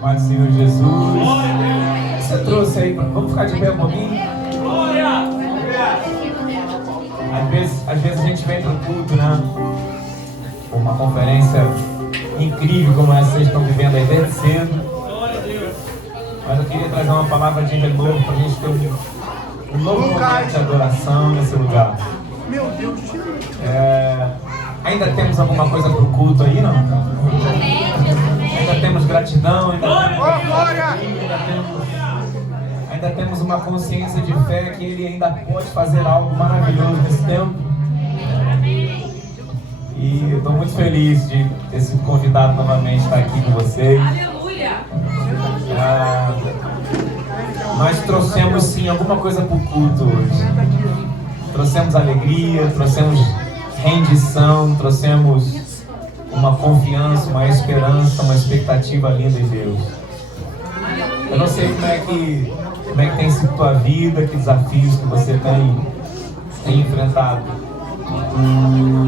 Paz do Senhor Jesus. Você trouxe aí, vamos ficar de pé um pouquinho? Às vezes a gente vem para o culto, né? Uma conferência incrível como essa que vocês estão vivendo aí desde cedo. Mas eu queria trazer uma palavra de renovo para a gente ter um novo momento de adoração nesse lugar. Meu Deus. Ainda temos alguma coisa para o culto aí, não? Ainda temos gratidão, ainda temos uma consciência de fé que Ele ainda pode fazer algo maravilhoso nesse tempo. E eu estou muito feliz de ter sido convidado novamente a estar aqui com vocês. Nós trouxemos sim alguma coisa para o culto hoje. Trouxemos alegria, trouxemos rendição, trouxemos uma confiança, uma esperança, uma expectativa linda em Deus. Eu não sei como é que tem sido a tua vida, que desafios que você tem enfrentado.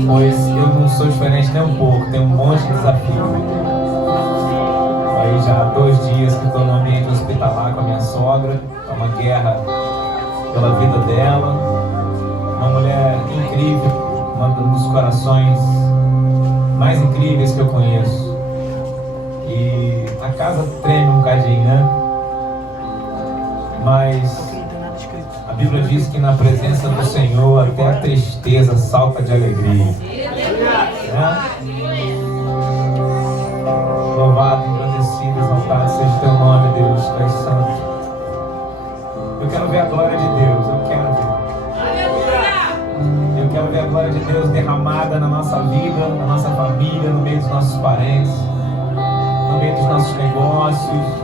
Pois eu não sou diferente nem um pouco, tenho um monte de desafios. Aí já há 2 dias que estou no ambiente hospitalar com a minha sogra, é uma guerra pela vida dela, uma mulher incrível, um dos corações mais incríveis que eu conheço. E a casa treme um bocadinho, né? Mas a Bíblia diz que na presença do Senhor até a tristeza salta de alegria. Né? Louvado, engrandecido, exaltado seja o teu nome, Deus, tu és santo. Eu quero ver a glória de Deus, eu quero ver a glória de Deus derramada na nossa vida, na nossa família, no meio dos nossos parentes, no meio dos nossos negócios.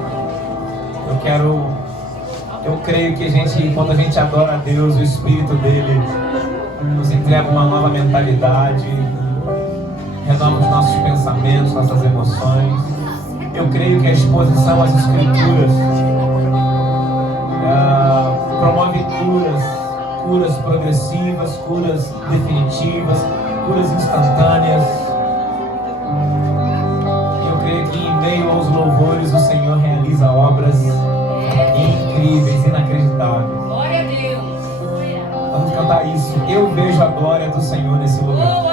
Eu creio que quando a gente adora a Deus, o Espírito dele nos entrega uma nova mentalidade, renova os nossos pensamentos, nossas emoções. Eu creio que a exposição às Escrituras promove curas progressivas, curas definitivas, curas instantâneas. Eu creio que em meio aos louvores o Senhor realiza obras incríveis, inacreditáveis. Glória a Deus. Vamos cantar isso. Eu vejo a glória do Senhor nesse lugar.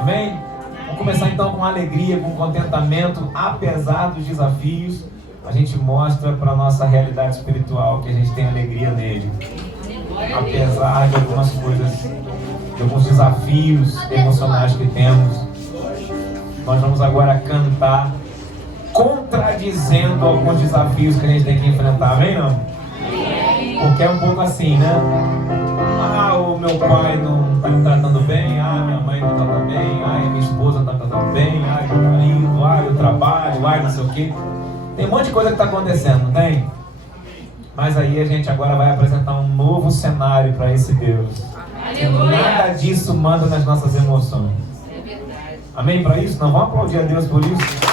Amém? Vamos começar então com alegria, com contentamento, apesar dos desafios. A gente mostra para a nossa realidade espiritual que a gente tem alegria nele. Apesar de algumas coisas, de alguns desafios emocionais que temos, nós vamos agora cantar contradizendo alguns desafios que a gente tem que enfrentar, amém não? Porque é um pouco assim, né? O meu pai não está me tratando bem, minha mãe não trata bem, minha esposa não está tratando bem, meu marido, o trabalho, não sei o quê. Tem um monte de coisa que está acontecendo, não tem? Mas aí a gente agora vai apresentar um novo cenário para esse Deus. Nada disso manda nas nossas emoções. É verdade. Amém para isso? Não vamos aplaudir a Deus por isso?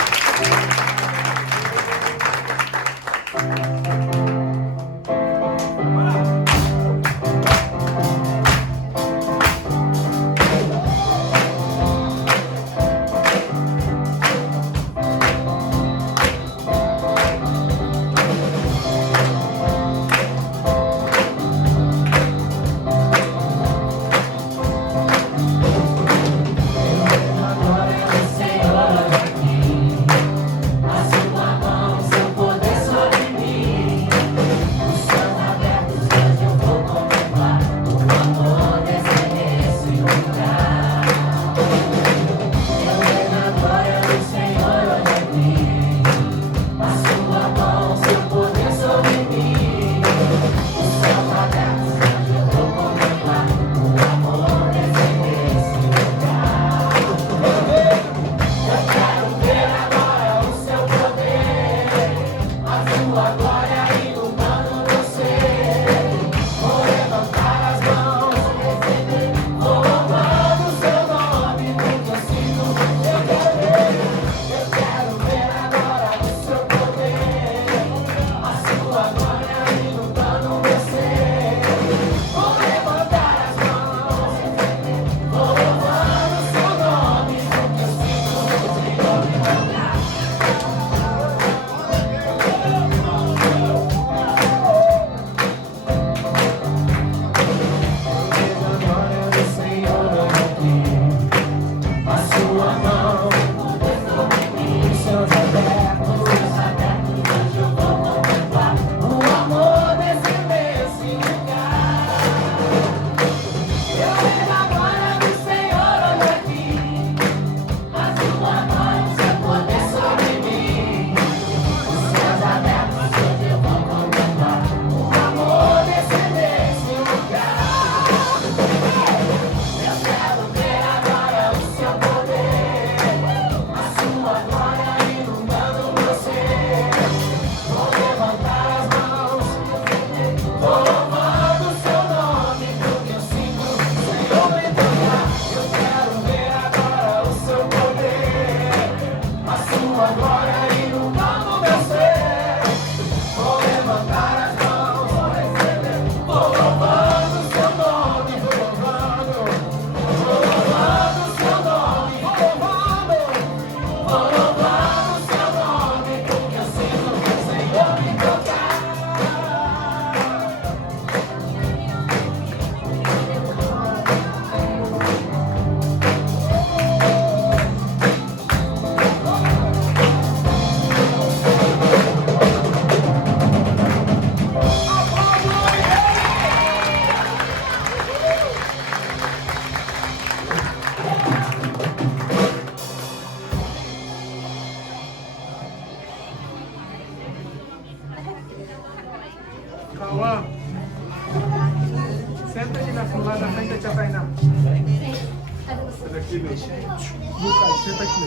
Senhor aqui, Cauã, senta aqui na frente da Tainá. Senta aqui, meu. Lucas, senta aqui.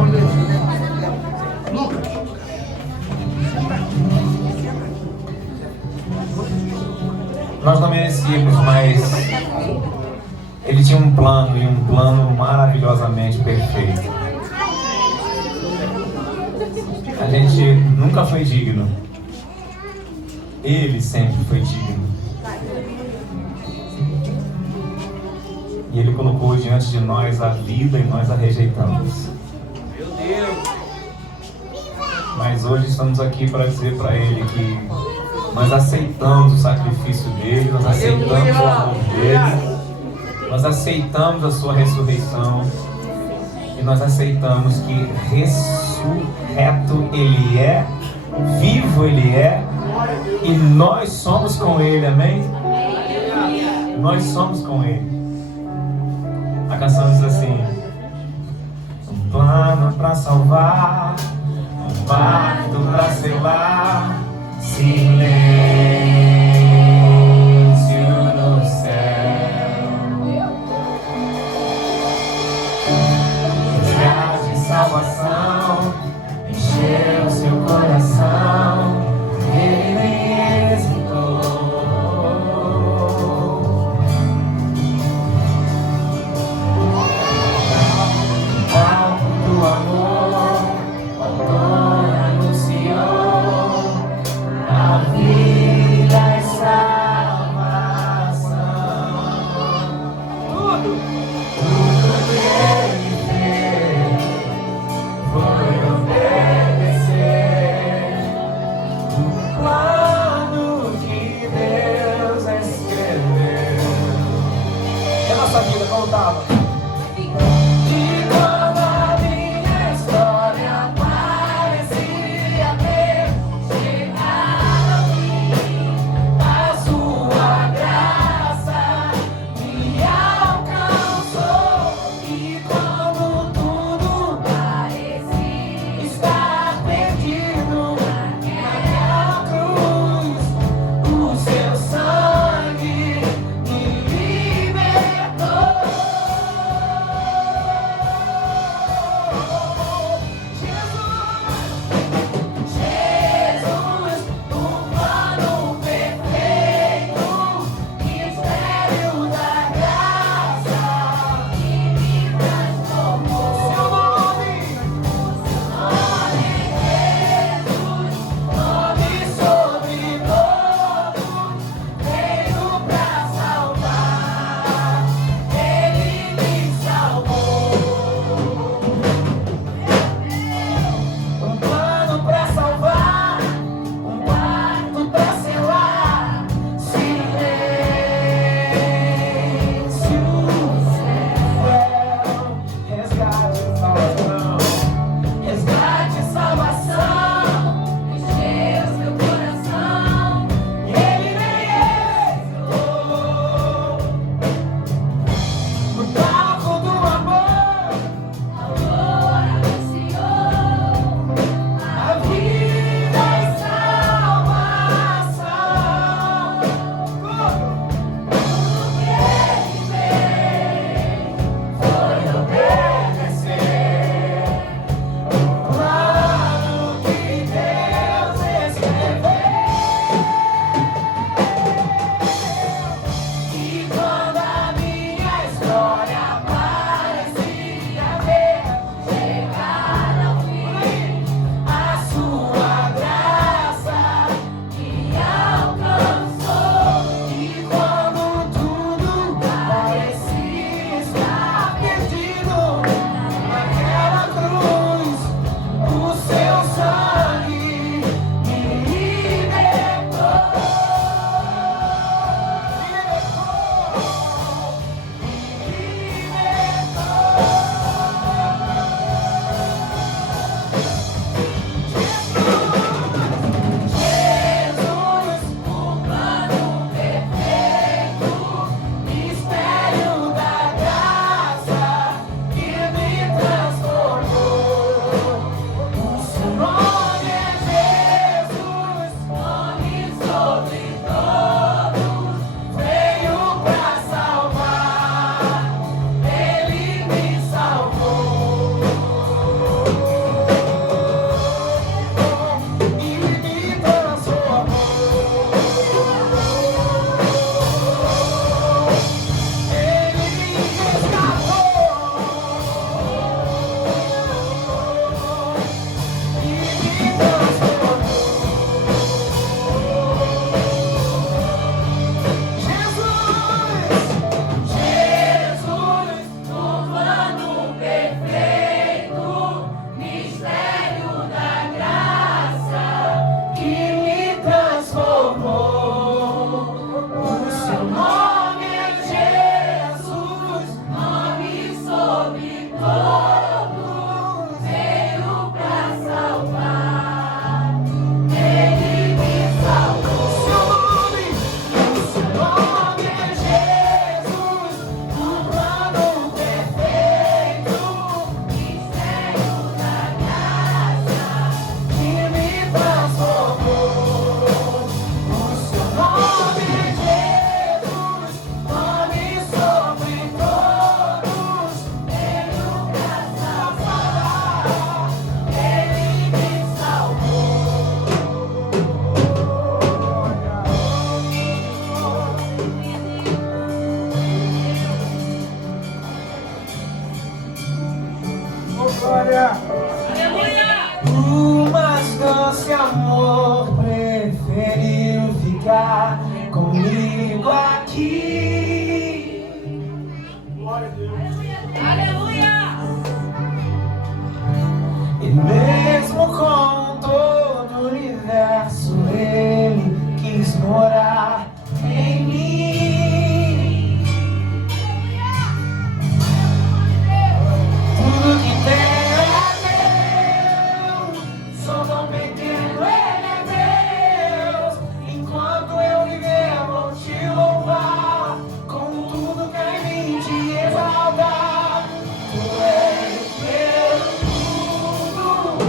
Onde? Lucas. Nós não merecíamos, mas Ele tinha um plano, e um plano maravilhosamente perfeito. A gente nunca foi digno. Ele sempre foi digno. E Ele colocou diante de nós a vida e nós a rejeitamos. Meu Deus! Mas hoje estamos aqui para dizer para Ele que nós aceitamos o sacrifício dele, nós aceitamos o amor dele, nós aceitamos a sua ressurreição e nós aceitamos que ressurreto Ele é, vivo Ele é e nós somos com Ele, amém? Nós somos com Ele. A canção diz assim: um plano para salvar, um pacto para selar, silêncio no céu, dias de salvação, encheu seu coração, Ele nem hesitou. Palco do amor, o autor anunciou a vida. Glória. O mais doce amor preferiu ficar comigo aqui. Glória a Deus. E mesmo com todo o universo, ele quis morar em mim. Tudo que tem é meu, sou tão pequeno, ele é Deus. Enquanto eu viver, vou te louvar, com tudo que em mim te exaltar. Tu és meu tudo.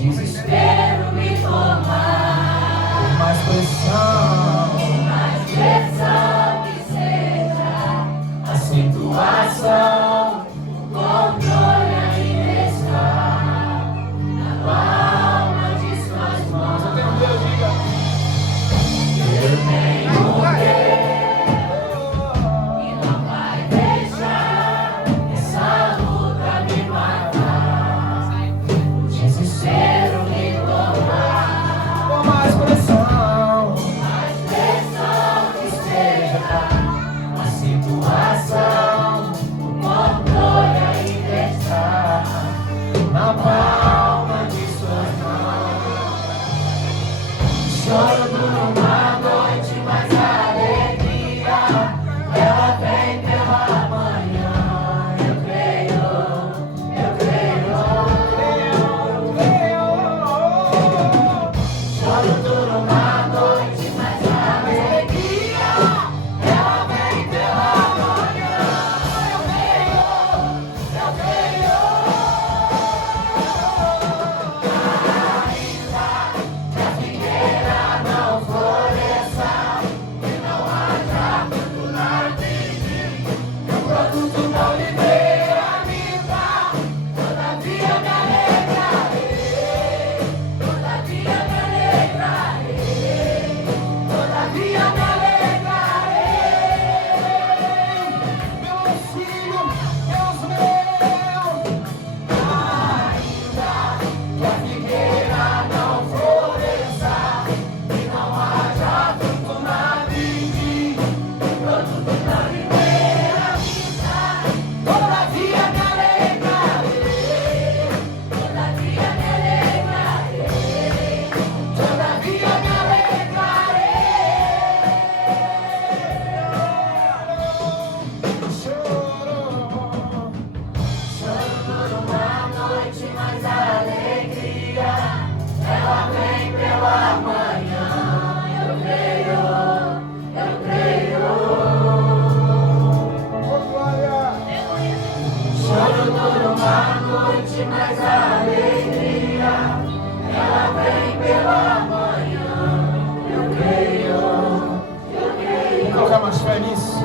desespero me tomar, por mais pressão que seja, a situação, o controle ainda está na palma de suas mãos. Eu tenho Deus, diga. Eu tenho Deus que não vai deixar essa luta me matar, o desespero me tomar, por mais pressão que seja, a situação, o controle ainda está na palma de suas mãos. Choro dura uma noite, mas a alegria ela vem pela manhã. Eu creio, eu creio, eu creio. Choro dura uma noite, mas a alegria ela vem pela manhã. Eu creio, eu creio. Ainda que a figueira não floresça e não haja fruto na vide, o produto da oliveira me dá, todavia me alegrarei, todavia me alegrarei, todavia me alegrarei. Meu auxílio, Deus meu, ainda que a figueira não floresça e não haja fruto na vide, o produto da oliveira me dá, todavia me alegrarei, todavia me alegrarei, todavia me alegrarei. Choro por uma noite, mas a alegria ela vem pela manhã. Eu creio, eu creio. Choro dura uma noite, mas a alegria ela vem pela manhã. Eu creio, eu creio. Vamos colocar mais fé nisso?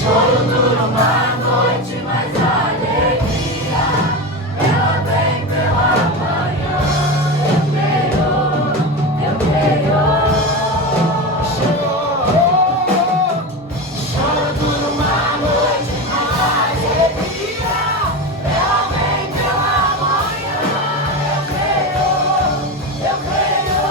Choro dura uma noite, mas a alegria ela vem pela manhã. Eu creio, eu creio. Choro dura uma noite, mas a alegria ela vem pela manhã. Eu creio, eu creio.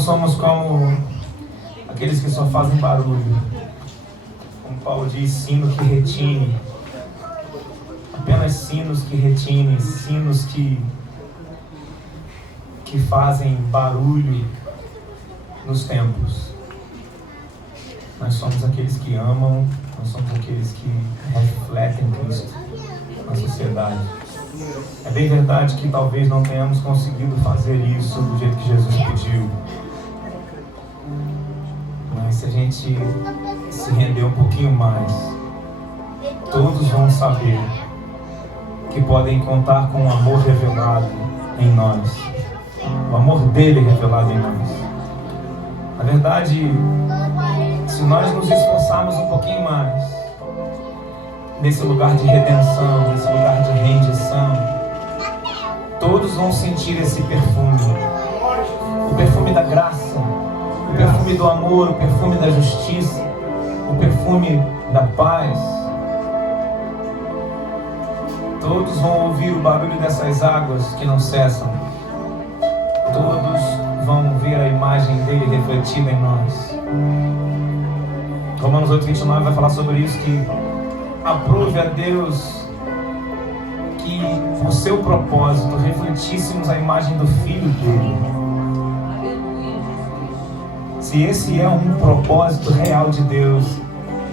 somos como aqueles que só fazem barulho. Como Paulo diz, sino que retine. Apenas sinos que retinem, sinos que fazem barulho nos templos. Nós somos aqueles que amam, nós somos aqueles que refletem Cristo na sociedade. É bem verdade que talvez não tenhamos conseguido fazer isso do jeito que Jesus pediu. Mas se a gente se render um pouquinho mais, todos vão saber que podem contar com o amor revelado em nós. O amor dele revelado em nós. Na verdade, se nós nos esforçarmos um pouquinho mais nesse lugar de redenção, nesse lugar de rendição, todos vão sentir esse perfume. O perfume da graça, o perfume do amor, o perfume da justiça, o perfume da paz. Todos vão ouvir o barulho dessas águas que não cessam. Todos vão ver a imagem dele refletida em nós. Romanos 8:29 vai falar sobre isso, que aprove a Deus que por seu propósito refletíssemos a imagem do Filho dele. Se esse é um propósito real de Deus,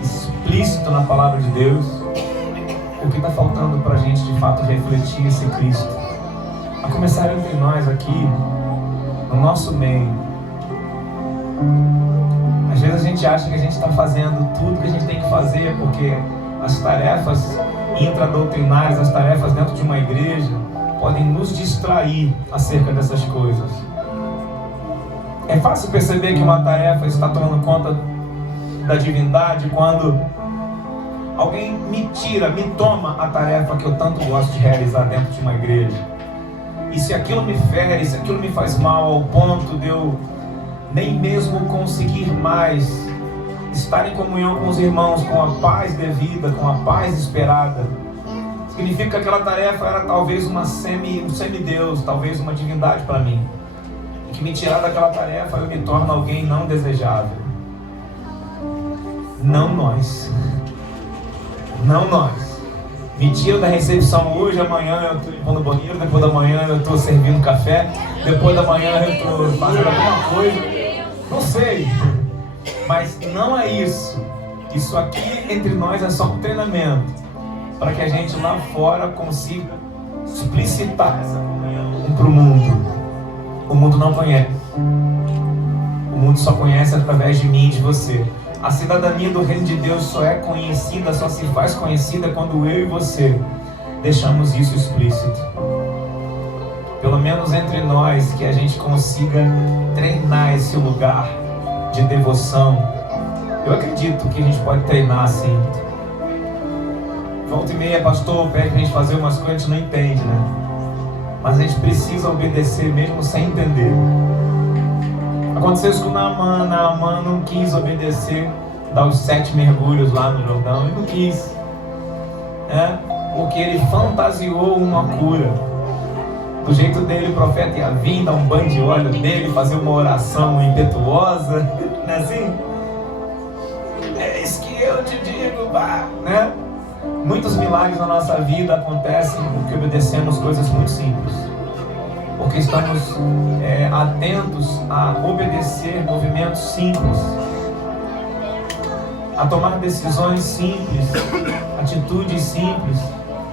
explícito na palavra de Deus, o que está faltando para a gente de fato refletir esse Cristo? A começar entre nós aqui, no nosso meio. Às vezes a gente acha que a gente está fazendo tudo que a gente tem que fazer, porque as tarefas intradoutrinárias, as tarefas dentro de uma igreja, podem nos distrair acerca dessas coisas. É fácil perceber que uma tarefa está tomando conta da divindade quando alguém me toma a tarefa que eu tanto gosto de realizar dentro de uma igreja. E se aquilo me fere, se aquilo me faz mal ao ponto de eu nem mesmo conseguir mais estar em comunhão com os irmãos, com a paz devida, com a paz esperada, significa que aquela tarefa era talvez um semideus, talvez uma divindade para mim. E que me tirar daquela tarefa eu me torno alguém não desejável. Não nós. Não nós. Me tira da recepção hoje, amanhã eu estou limpando o banheiro, depois da manhã eu estou servindo café, depois da manhã eu estou fazendo alguma coisa. Não sei. Mas não é isso. Isso aqui entre nós é só um treinamento para que a gente lá fora consiga explicitar essa comunhão para o mundo. O mundo não conhece. O mundo só conhece através de mim e de você. A cidadania do reino de Deus só é conhecida, só se faz conhecida quando eu e você deixamos isso explícito. Pelo menos entre nós, que a gente consiga treinar esse lugar de devoção. Eu acredito que a gente pode treinar assim. Volta e meia, pastor, pede pra gente fazer umas coisas, a gente não entende, né? Mas a gente precisa obedecer mesmo sem entender. Aconteceu isso com Naamã. Naamã não quis obedecer, dar os 7 mergulhos lá no Jordão, ele não quis, porque ele fantasiou uma cura. Do jeito dele, o profeta ia vir, dar um banho de óleo dele, fazer uma oração impetuosa, não é assim? É isso que eu te digo, né? Muitos milagres na nossa vida acontecem porque obedecemos coisas muito simples. Porque estamos atentos a obedecer movimentos simples, a tomar decisões simples, atitudes simples.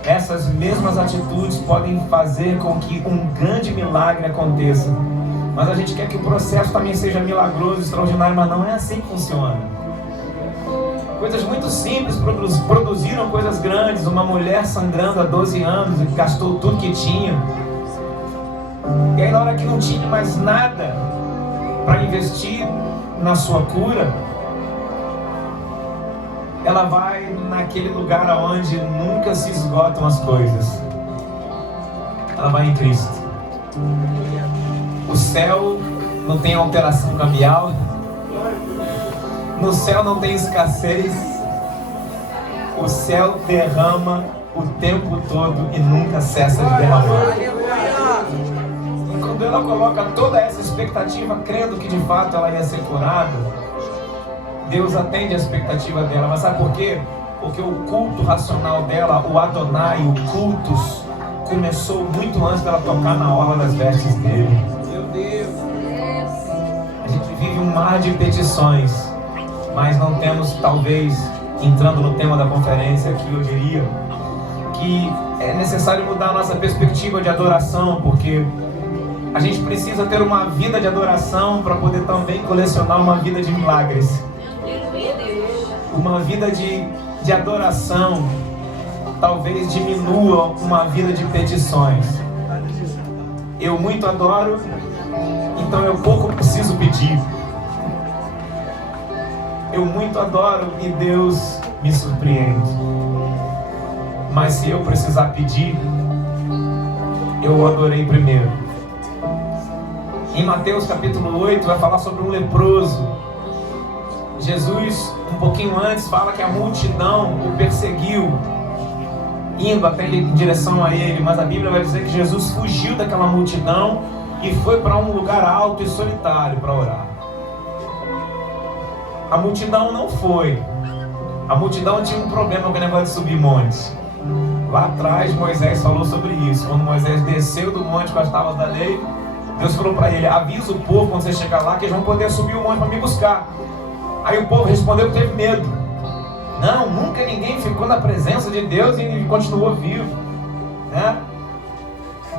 Essas mesmas atitudes podem fazer com que um grande milagre aconteça. Mas a gente quer que o processo também seja milagroso, extraordinário, mas não é assim que funciona. Coisas muito simples produziram coisas grandes. Uma mulher sangrando há 12 anos e gastou tudo que tinha. E aí na hora que não tinha mais nada para investir na sua cura, ela vai naquele lugar onde nunca se esgotam as coisas. Ela vai em Cristo. O céu não tem alteração cambial. No céu não tem escassez. O céu derrama o tempo todo e nunca cessa de derramar. E quando ela coloca toda essa expectativa, crendo que de fato ela ia ser curada, Deus atende a expectativa dela. Mas sabe por quê? Porque o culto racional dela, o Adonai, o cultus, começou muito antes dela tocar na orla das vestes dele. Meu Deus. A gente vive um mar de petições, mas não temos, talvez, entrando no tema da conferência aqui, eu diria que é necessário mudar a nossa perspectiva de adoração, porque a gente precisa ter uma vida de adoração para poder também colecionar uma vida de milagres. Uma vida de adoração talvez diminua uma vida de petições. Eu muito adoro, então eu pouco preciso pedir. Eu muito adoro e Deus me surpreende. Mas se eu precisar pedir, eu o adorei primeiro. Em Mateus capítulo 8 vai falar sobre um leproso. Jesus, um pouquinho antes, fala que a multidão o perseguiu, indo até em direção a ele, mas a Bíblia vai dizer que Jesus fugiu daquela multidão e foi para um lugar alto e solitário para orar. A multidão não foi. A multidão tinha um problema com o negócio de subir montes. Lá atrás Moisés falou sobre isso. Quando Moisés desceu do monte com as tábuas da lei, Deus falou para ele: avisa o povo quando você chegar lá que eles vão poder subir o monte para me buscar. Aí o povo respondeu que teve medo. Não, nunca ninguém ficou na presença de Deus e continuou vivo, né?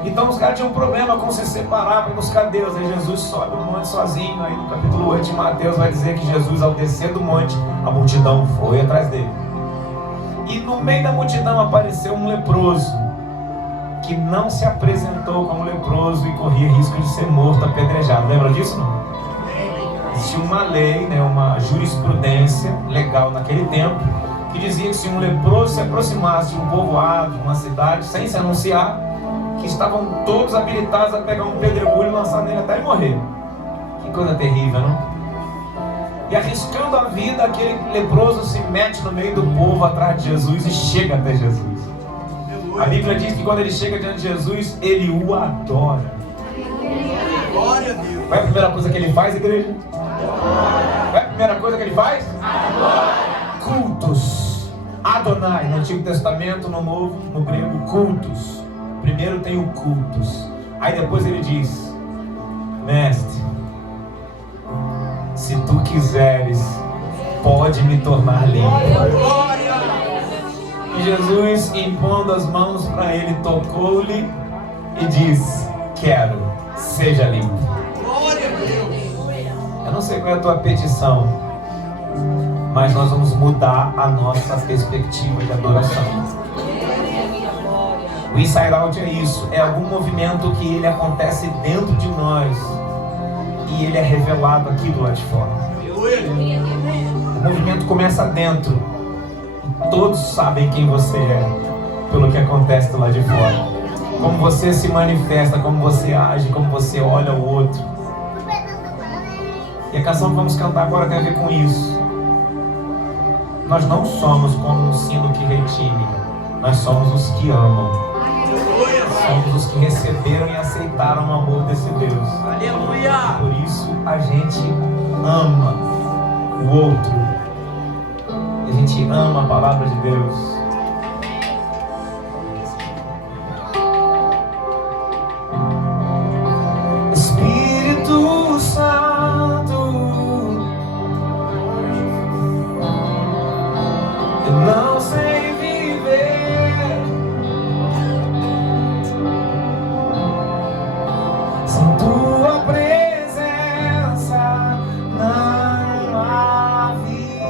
Então os caras tinham um problema com se separar para buscar Deus. Aí Jesus sobe o monte sozinho. Aí no capítulo 8 de Mateus vai dizer que Jesus, ao descer do monte, a multidão foi atrás dele. E no meio da multidão apareceu um leproso, que não se apresentou como leproso e corria risco de ser morto, apedrejado. Lembra disso, não? Existia uma lei, né, uma jurisprudência legal naquele tempo, que dizia que se um leproso se aproximasse de um povoado, de uma cidade, sem se anunciar, que estavam todos habilitados a pegar um pedregulho e lançar nele até ele morrer. Que coisa terrível, não? E arriscando a vida, aquele leproso se mete no meio do povo atrás de Jesus e chega até Jesus. A Bíblia diz que quando ele chega diante de Jesus, ele o adora. Glória a Deus. Qual é a primeira coisa que ele faz, igreja? Qual é a primeira coisa que ele faz? Adora. Cultos. Adonai, no Antigo Testamento, no Novo, no grego, cultos. Primeiro tem o cultos. Aí depois ele diz: mestre, se tu quiseres, pode me tornar limpo. E Jesus, impondo as mãos para ele, tocou-lhe e disse: quero, seja limpo. Eu não sei qual é a tua petição, mas nós vamos mudar a nossa perspectiva de adoração. O Inside Out é isso, é algum movimento que ele acontece dentro de nós e ele é revelado aqui do lado de fora. O movimento começa dentro e todos sabem quem você é pelo que acontece do lado de fora. Como você se manifesta, como você age, como você olha o outro. E a canção que vamos cantar agora tem a ver com isso. Nós não somos como um sino que retine, nós somos os que amam. Somos os que receberam e aceitaram o amor desse Deus. Aleluia! Por isso a gente ama o outro. A gente ama a palavra de Deus. Espírito Santo, eu não sei viver sem tua presença, não há vida.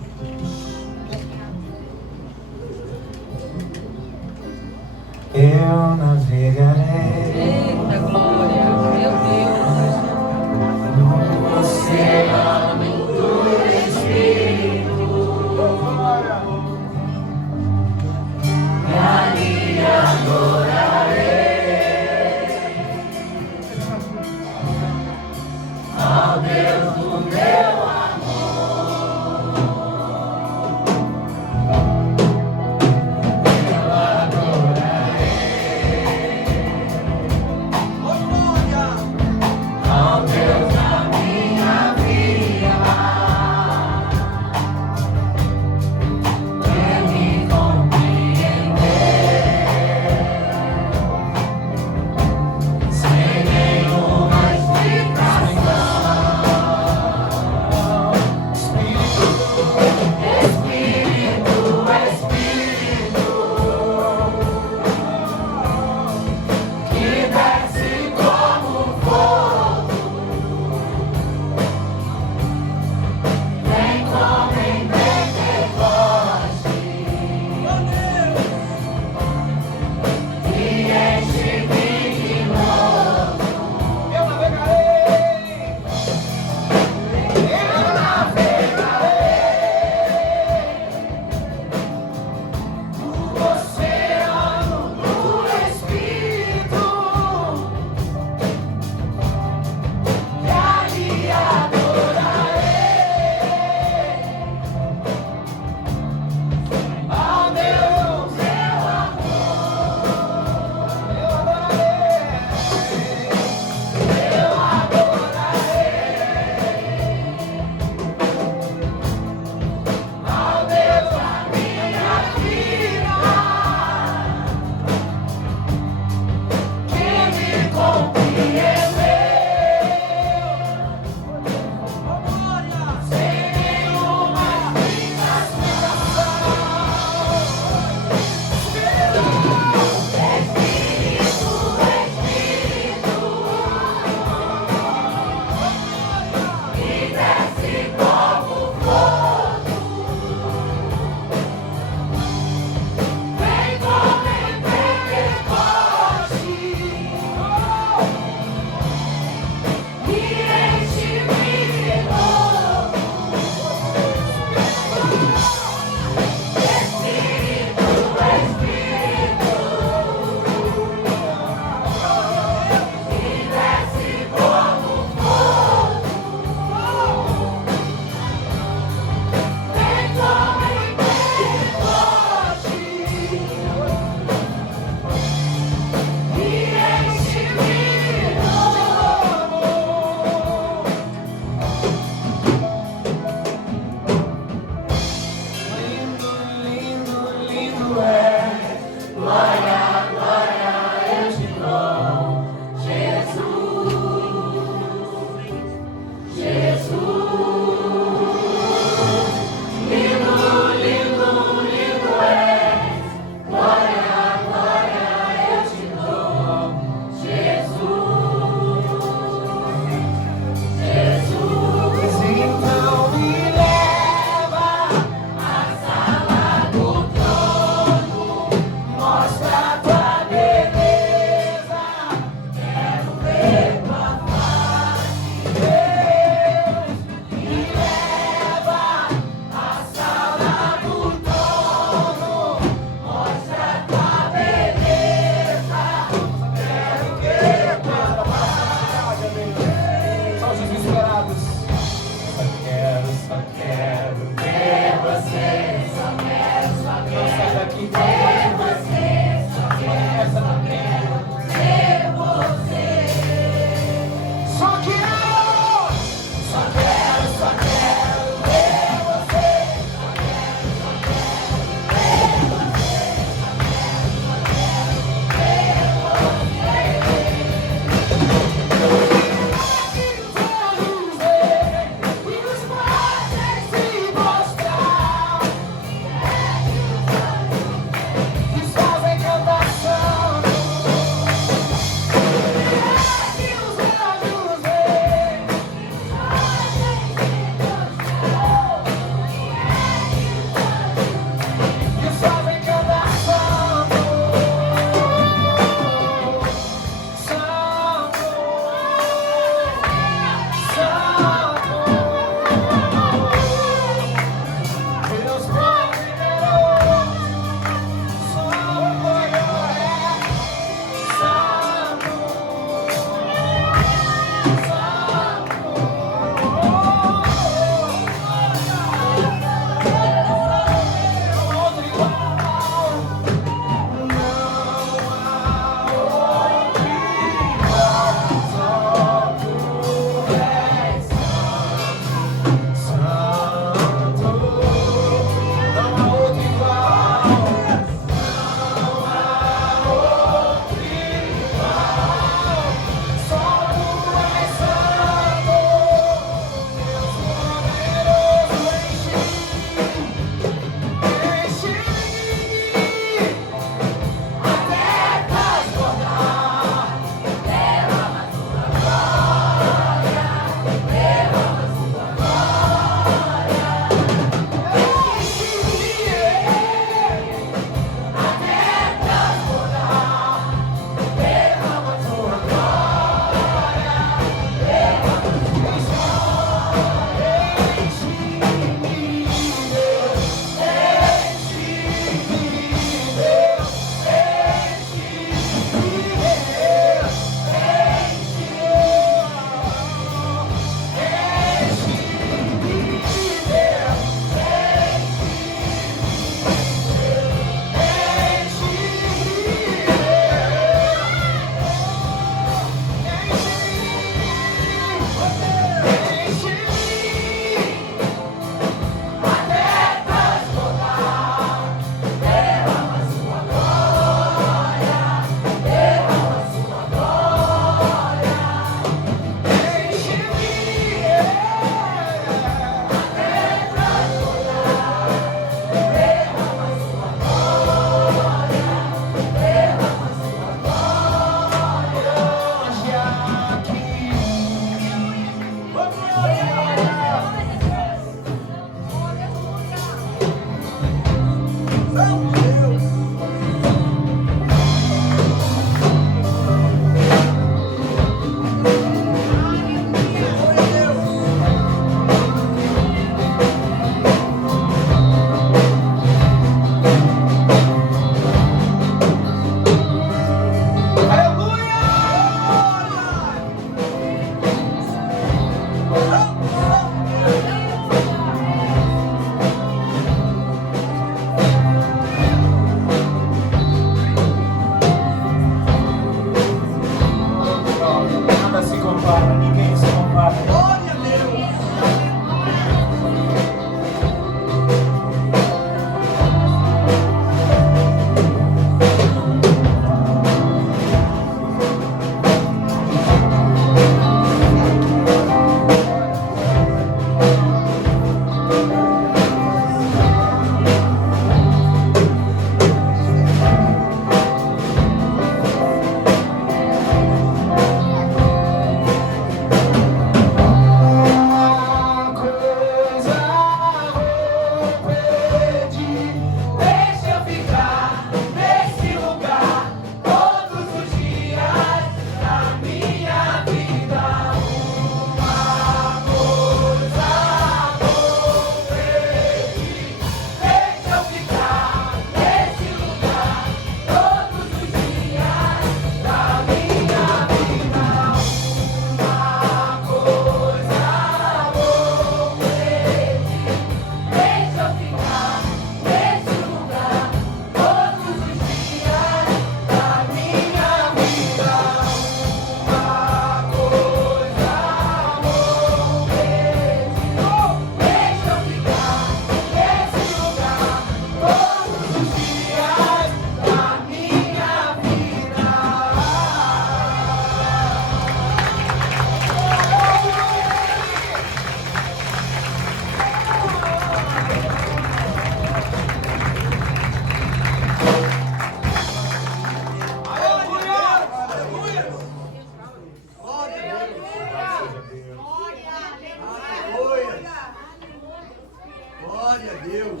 Deus.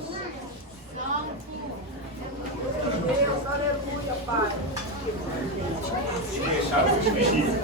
Deus, aleluia, Pai. Deixaram os vigias.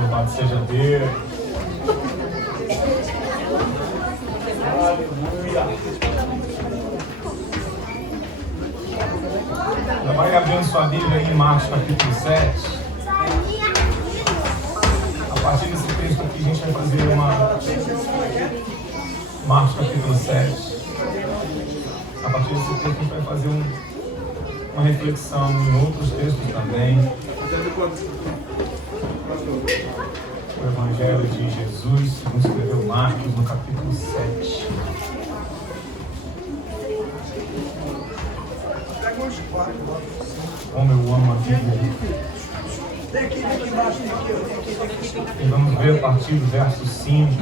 Louvado seja Deus. Aleluia. Já vai abrindo sua Bíblia aí em Marcos capítulo 7. A partir desse texto aqui a gente vai fazer uma... Marcos capítulo 7. A partir desse texto a gente vai fazer uma reflexão em outros textos também. O Evangelho de Jesus, segundo escreveu Marcos, no capítulo 7. Como eu amo a Bíblia. E vamos ver a partir do verso 5.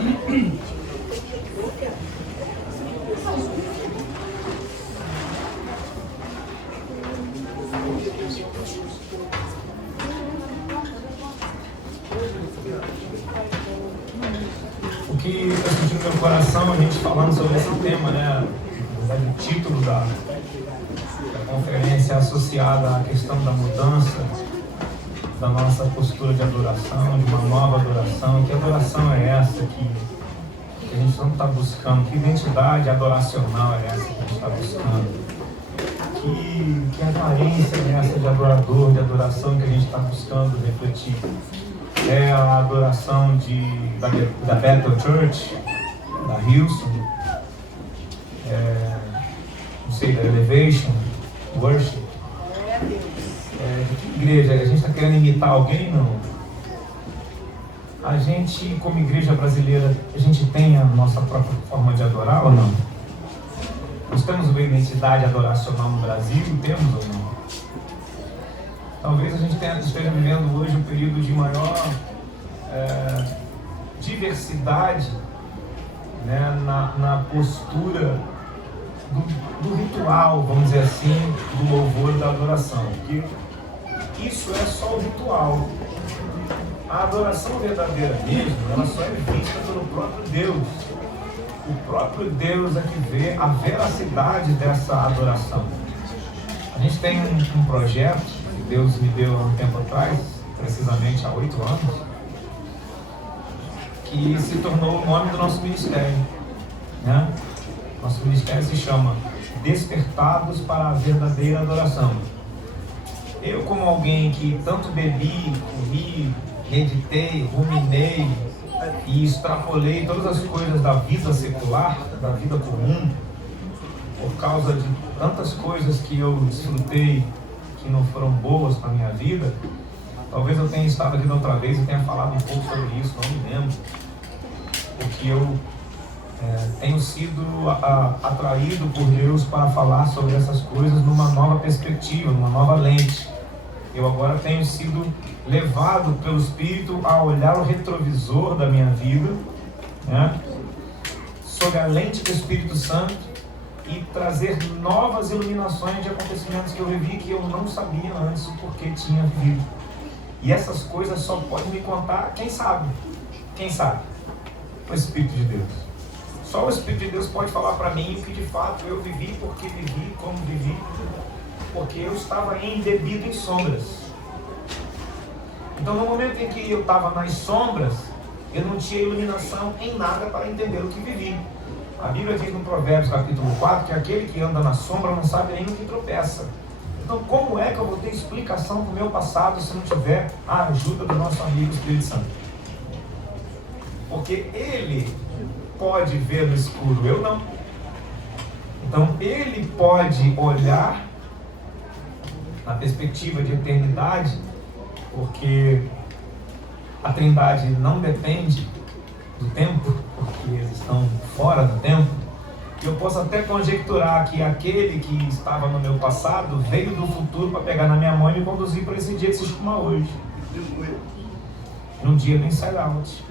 O que está sentindo no meu coração, a gente falando sobre esse tema, né? O título da conferência associada à questão da mudança da nossa postura de adoração, de uma nova adoração. Que adoração é essa que a gente não está buscando? Que identidade adoracional é essa que a gente está buscando? Que aparência é essa de adorador, de adoração que a gente está buscando refletir? É a adoração da Bethel Church, da Hilson, não sei, da Elevation, Worship. De que igreja? A gente está querendo imitar alguém? Não. A gente, como igreja brasileira, a gente tem a nossa própria forma de adorar ou não? Nós temos uma identidade adoracional no Brasil? Temos ou não? Talvez a gente esteja vivendo hoje um período de maior diversidade, né, na postura do ritual, vamos dizer assim, do louvor e da adoração. Porque isso é só o ritual. A adoração verdadeira mesmo, ela só é vista pelo próprio Deus. O próprio Deus é que vê a veracidade dessa adoração. A gente tem um projeto que Deus me deu há um tempo atrás, precisamente há 8 anos, que se tornou o nome do nosso ministério, né? Nosso ministério se chama Despertados para a Verdadeira Adoração. Eu, como alguém que tanto bebi, comi, meditei, ruminei e extrapolei todas as coisas da vida secular, da vida comum, por causa de tantas coisas que eu desfrutei que não foram boas para a minha vida, talvez eu tenha estado aqui da outra vez e tenha falado um pouco sobre isso, não me lembro. Porque eu tenho sido atraído por Deus para falar sobre essas coisas numa nova perspectiva, numa nova lente. Eu agora tenho sido levado pelo Espírito a olhar o retrovisor da minha vida, né, sob a lente do Espírito Santo, e trazer novas iluminações de acontecimentos que eu vivi que eu não sabia antes o porquê tinha vivido. E essas coisas só pode me contar quem sabe. Quem sabe? O Espírito de Deus. Só o Espírito de Deus pode falar para mim o que de fato eu vivi, porque vivi, como vivi, porque eu estava embebido em sombras. Então, no momento em que eu estava nas sombras, Eu não tinha iluminação em nada para entender o que vivi. A Bíblia diz no Provérbios capítulo 4 que aquele que anda na sombra não sabe nem no que tropeça. Então como é que eu vou ter explicação para o meu passado se não tiver a ajuda do nosso amigo Espírito Santo? Porque ele pode ver no escuro, eu não. Então ele pode olhar na perspectiva de eternidade, porque a Trindade não depende do tempo, porque eles estão fora do tempo. Eu posso até conjecturar que aquele que estava no meu passado veio do futuro para pegar na minha mão e me conduzir para esse dia que se chama hoje. No dia do Inside Out.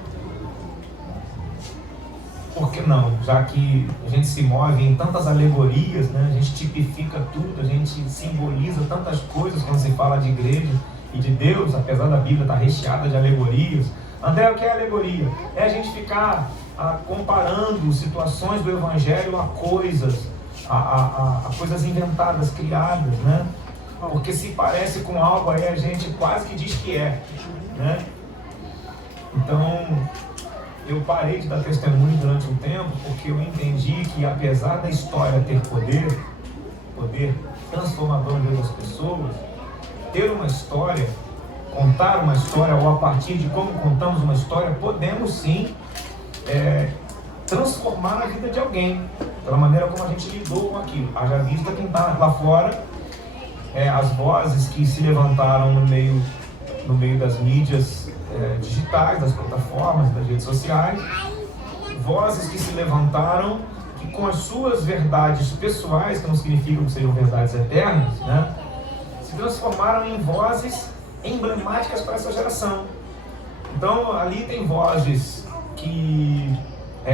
Por que não? Já que a gente se move em tantas alegorias, né? A gente tipifica tudo, a gente simboliza tantas coisas quando se fala de igreja e de Deus, apesar da Bíblia estar recheada de alegorias. André, o que é alegoria? É a gente ficar comparando situações do Evangelho a coisas, a coisas inventadas, criadas, né? Porque se parece com algo, aí a gente quase que diz que é, né? Então, eu parei de dar testemunho durante um tempo, porque eu entendi que apesar da história ter poder transformador na vida das pessoas, ter uma história, contar uma história, ou a partir de como contamos uma história, podemos sim transformar a vida de alguém, pela maneira como a gente lidou com aquilo. Haja vista quem está lá fora, as vozes que se levantaram no meio das mídias digitais, das plataformas, das redes sociais, vozes que se levantaram que com as suas verdades pessoais, que não significam que sejam verdades eternas, né, se transformaram em vozes emblemáticas para essa geração. Então ali tem vozes que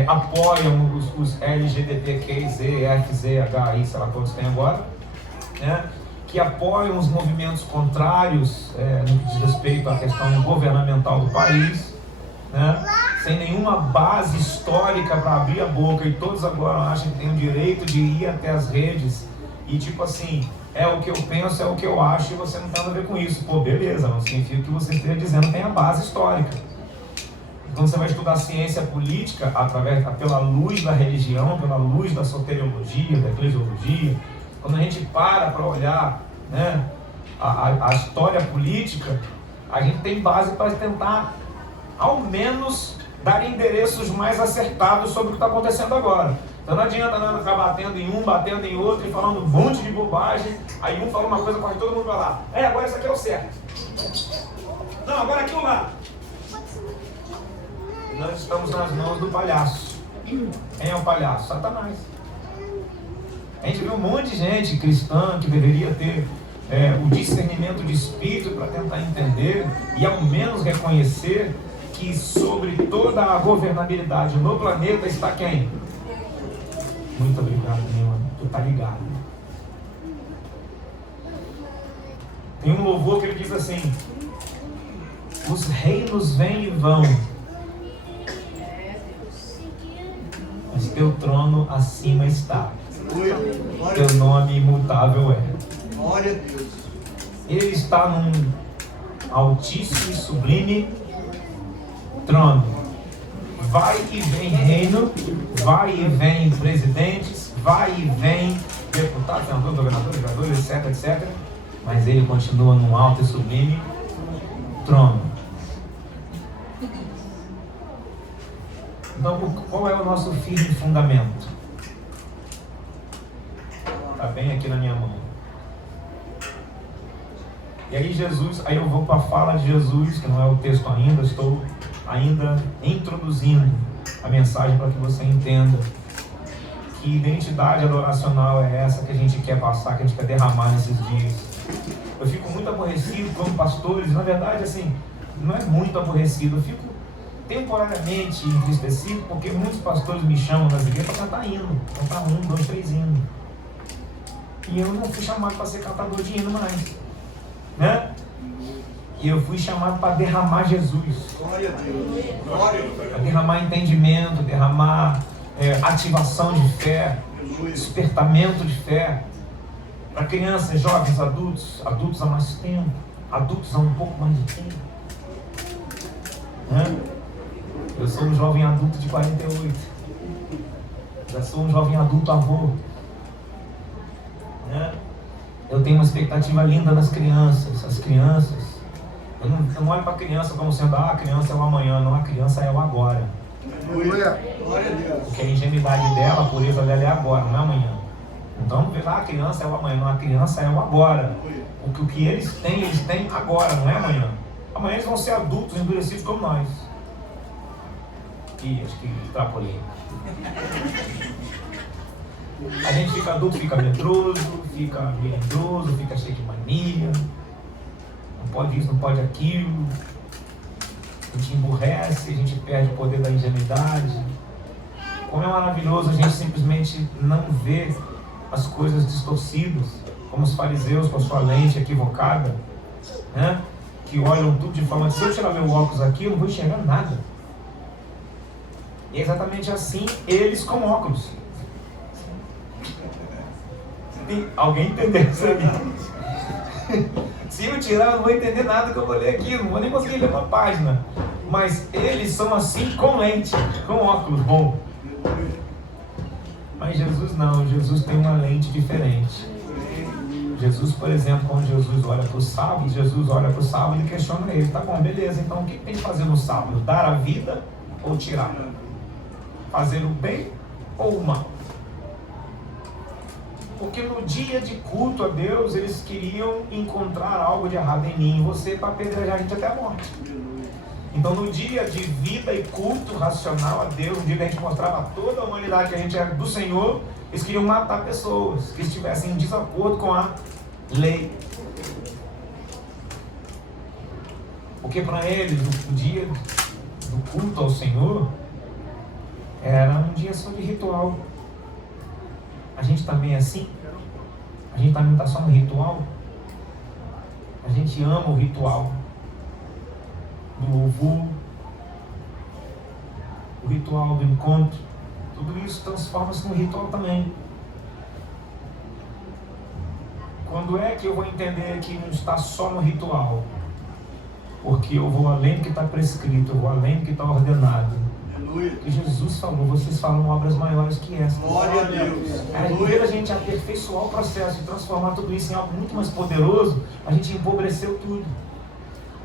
apoiam os LGBTQ, Z, F, Z, H, I, sei lá quantos tem agora, né? Que apoiam os movimentos contrários no que diz respeito à questão governamental do país, né? Sem nenhuma base histórica para abrir a boca, e todos agora acham que têm o direito de ir até as redes e tipo assim, é o que eu penso, é o que eu acho, e você não tem nada a ver com isso. Pô, beleza, não significa que você esteja dizendo tem a base histórica. Quando você vai estudar ciência política pela luz da religião, pela luz da soteriologia, da eclesiologia, quando a gente para olhar, né, a história política, a gente tem base para tentar, ao menos, dar endereços mais acertados sobre o que está acontecendo agora. Então não adianta nada ficar batendo em um, batendo em outro e falando um monte de bobagem, aí um fala uma coisa, corre todo mundo para lá. Agora isso aqui é o certo. Não, agora aquilo lá. Nós estamos nas mãos do palhaço. Quem é o palhaço? Satanás. A gente vê um monte de gente cristã que deveria ter o discernimento de espírito para tentar entender e ao menos reconhecer que sobre toda a governabilidade no planeta está quem? Muito obrigado, meu irmão. Tu tá ligado. Tem um louvor que ele diz assim: os reinos vêm e vão, mas teu trono acima está. Teu nome imutável é. Glória a Deus. Ele está num altíssimo e sublime trono. Vai e vem reino, vai e vem presidentes, vai e vem deputados, senadores, governadores, vereadores, etc, etc. Mas ele continua num alto e sublime trono. Então, qual é o nosso firme fundamento? Está bem aqui na minha mão. E aí aí eu vou para a fala de Jesus, que não é o texto ainda, estou ainda introduzindo a mensagem para que você entenda que identidade adoracional é essa que a gente quer passar, que a gente quer derramar nesses dias. Eu fico muito aborrecido como pastores, na verdade assim, não é muito aborrecido, eu fico temporariamente entristecido porque muitos pastores me chamam nas igrejas para cantar hino, cantar 1, 2, 3 hinos. E eu não fui chamado para ser cantador de hino mais, né? E eu fui chamado para derramar Jesus. Glória a Deus. Glória a Deus. Para derramar entendimento, derramar ativação de fé, despertamento de fé. Para crianças, jovens, adultos há mais tempo, adultos há um pouco mais de tempo. Né? Eu sou um jovem adulto de 48. Já sou um jovem adulto avô. Né? Eu tenho uma expectativa linda nas crianças. As crianças, eu não olho para a criança como sendo, a criança é o amanhã. Não, a criança é o agora. Glória a Deus. Porque a ingenuidade dela, a pureza dela é agora, não é amanhã. Então não vejo, a criança é o amanhã. Não, a criança é o agora. Porque o que eles têm agora, não é amanhã. Amanhã eles vão ser adultos, endurecidos como nós. E acho que extrapolei. A gente fica adulto, fica medroso, fica melindroso, fica cheio de mania. Não pode isso, não pode aquilo. A gente emburrece, a gente perde o poder da ingenuidade. Como é maravilhoso a gente simplesmente não ver as coisas distorcidas, como os fariseus com a sua lente equivocada, né? Que olham tudo de forma, se eu tirar meu óculos aqui, eu não vou enxergar nada. E é exatamente assim eles com óculos. Alguém entendeu isso aí? Se eu tirar, eu não vou entender nada que eu vou ler aqui, não vou nem conseguir ler uma página. Mas eles são assim com lente, com óculos bom. Mas Jesus não, Jesus tem uma lente diferente. Jesus, por exemplo, quando Jesus olha para o sábado, Jesus olha para o sábado e questiona ele. Tá bom, beleza, então o que tem que fazer no sábado? Dar a vida ou tirar? Fazer o bem ou o mal? Porque no dia de culto a Deus, eles queriam encontrar algo de errado em mim e em você para apedrejar a gente até a morte. Então no dia de vida e culto racional a Deus, no dia que a gente mostrava a toda a humanidade que a gente era do Senhor, eles queriam matar pessoas que estivessem em desacordo com a lei. Porque para eles o dia do culto ao Senhor era um dia só de ritual. A gente também é assim? A gente também está só no ritual? A gente ama o ritual do louvor, o ritual do encontro. Tudo isso transforma-se num ritual também. Quando é que eu vou entender que não está só no ritual? Porque eu vou além do que está prescrito, eu vou além do que está ordenado. Que Jesus falou, vocês falam obras maiores que essa. Glória a Deus. Primeiro a gente aperfeiçoar o processo e transformar tudo isso em algo muito mais poderoso, a gente empobreceu tudo.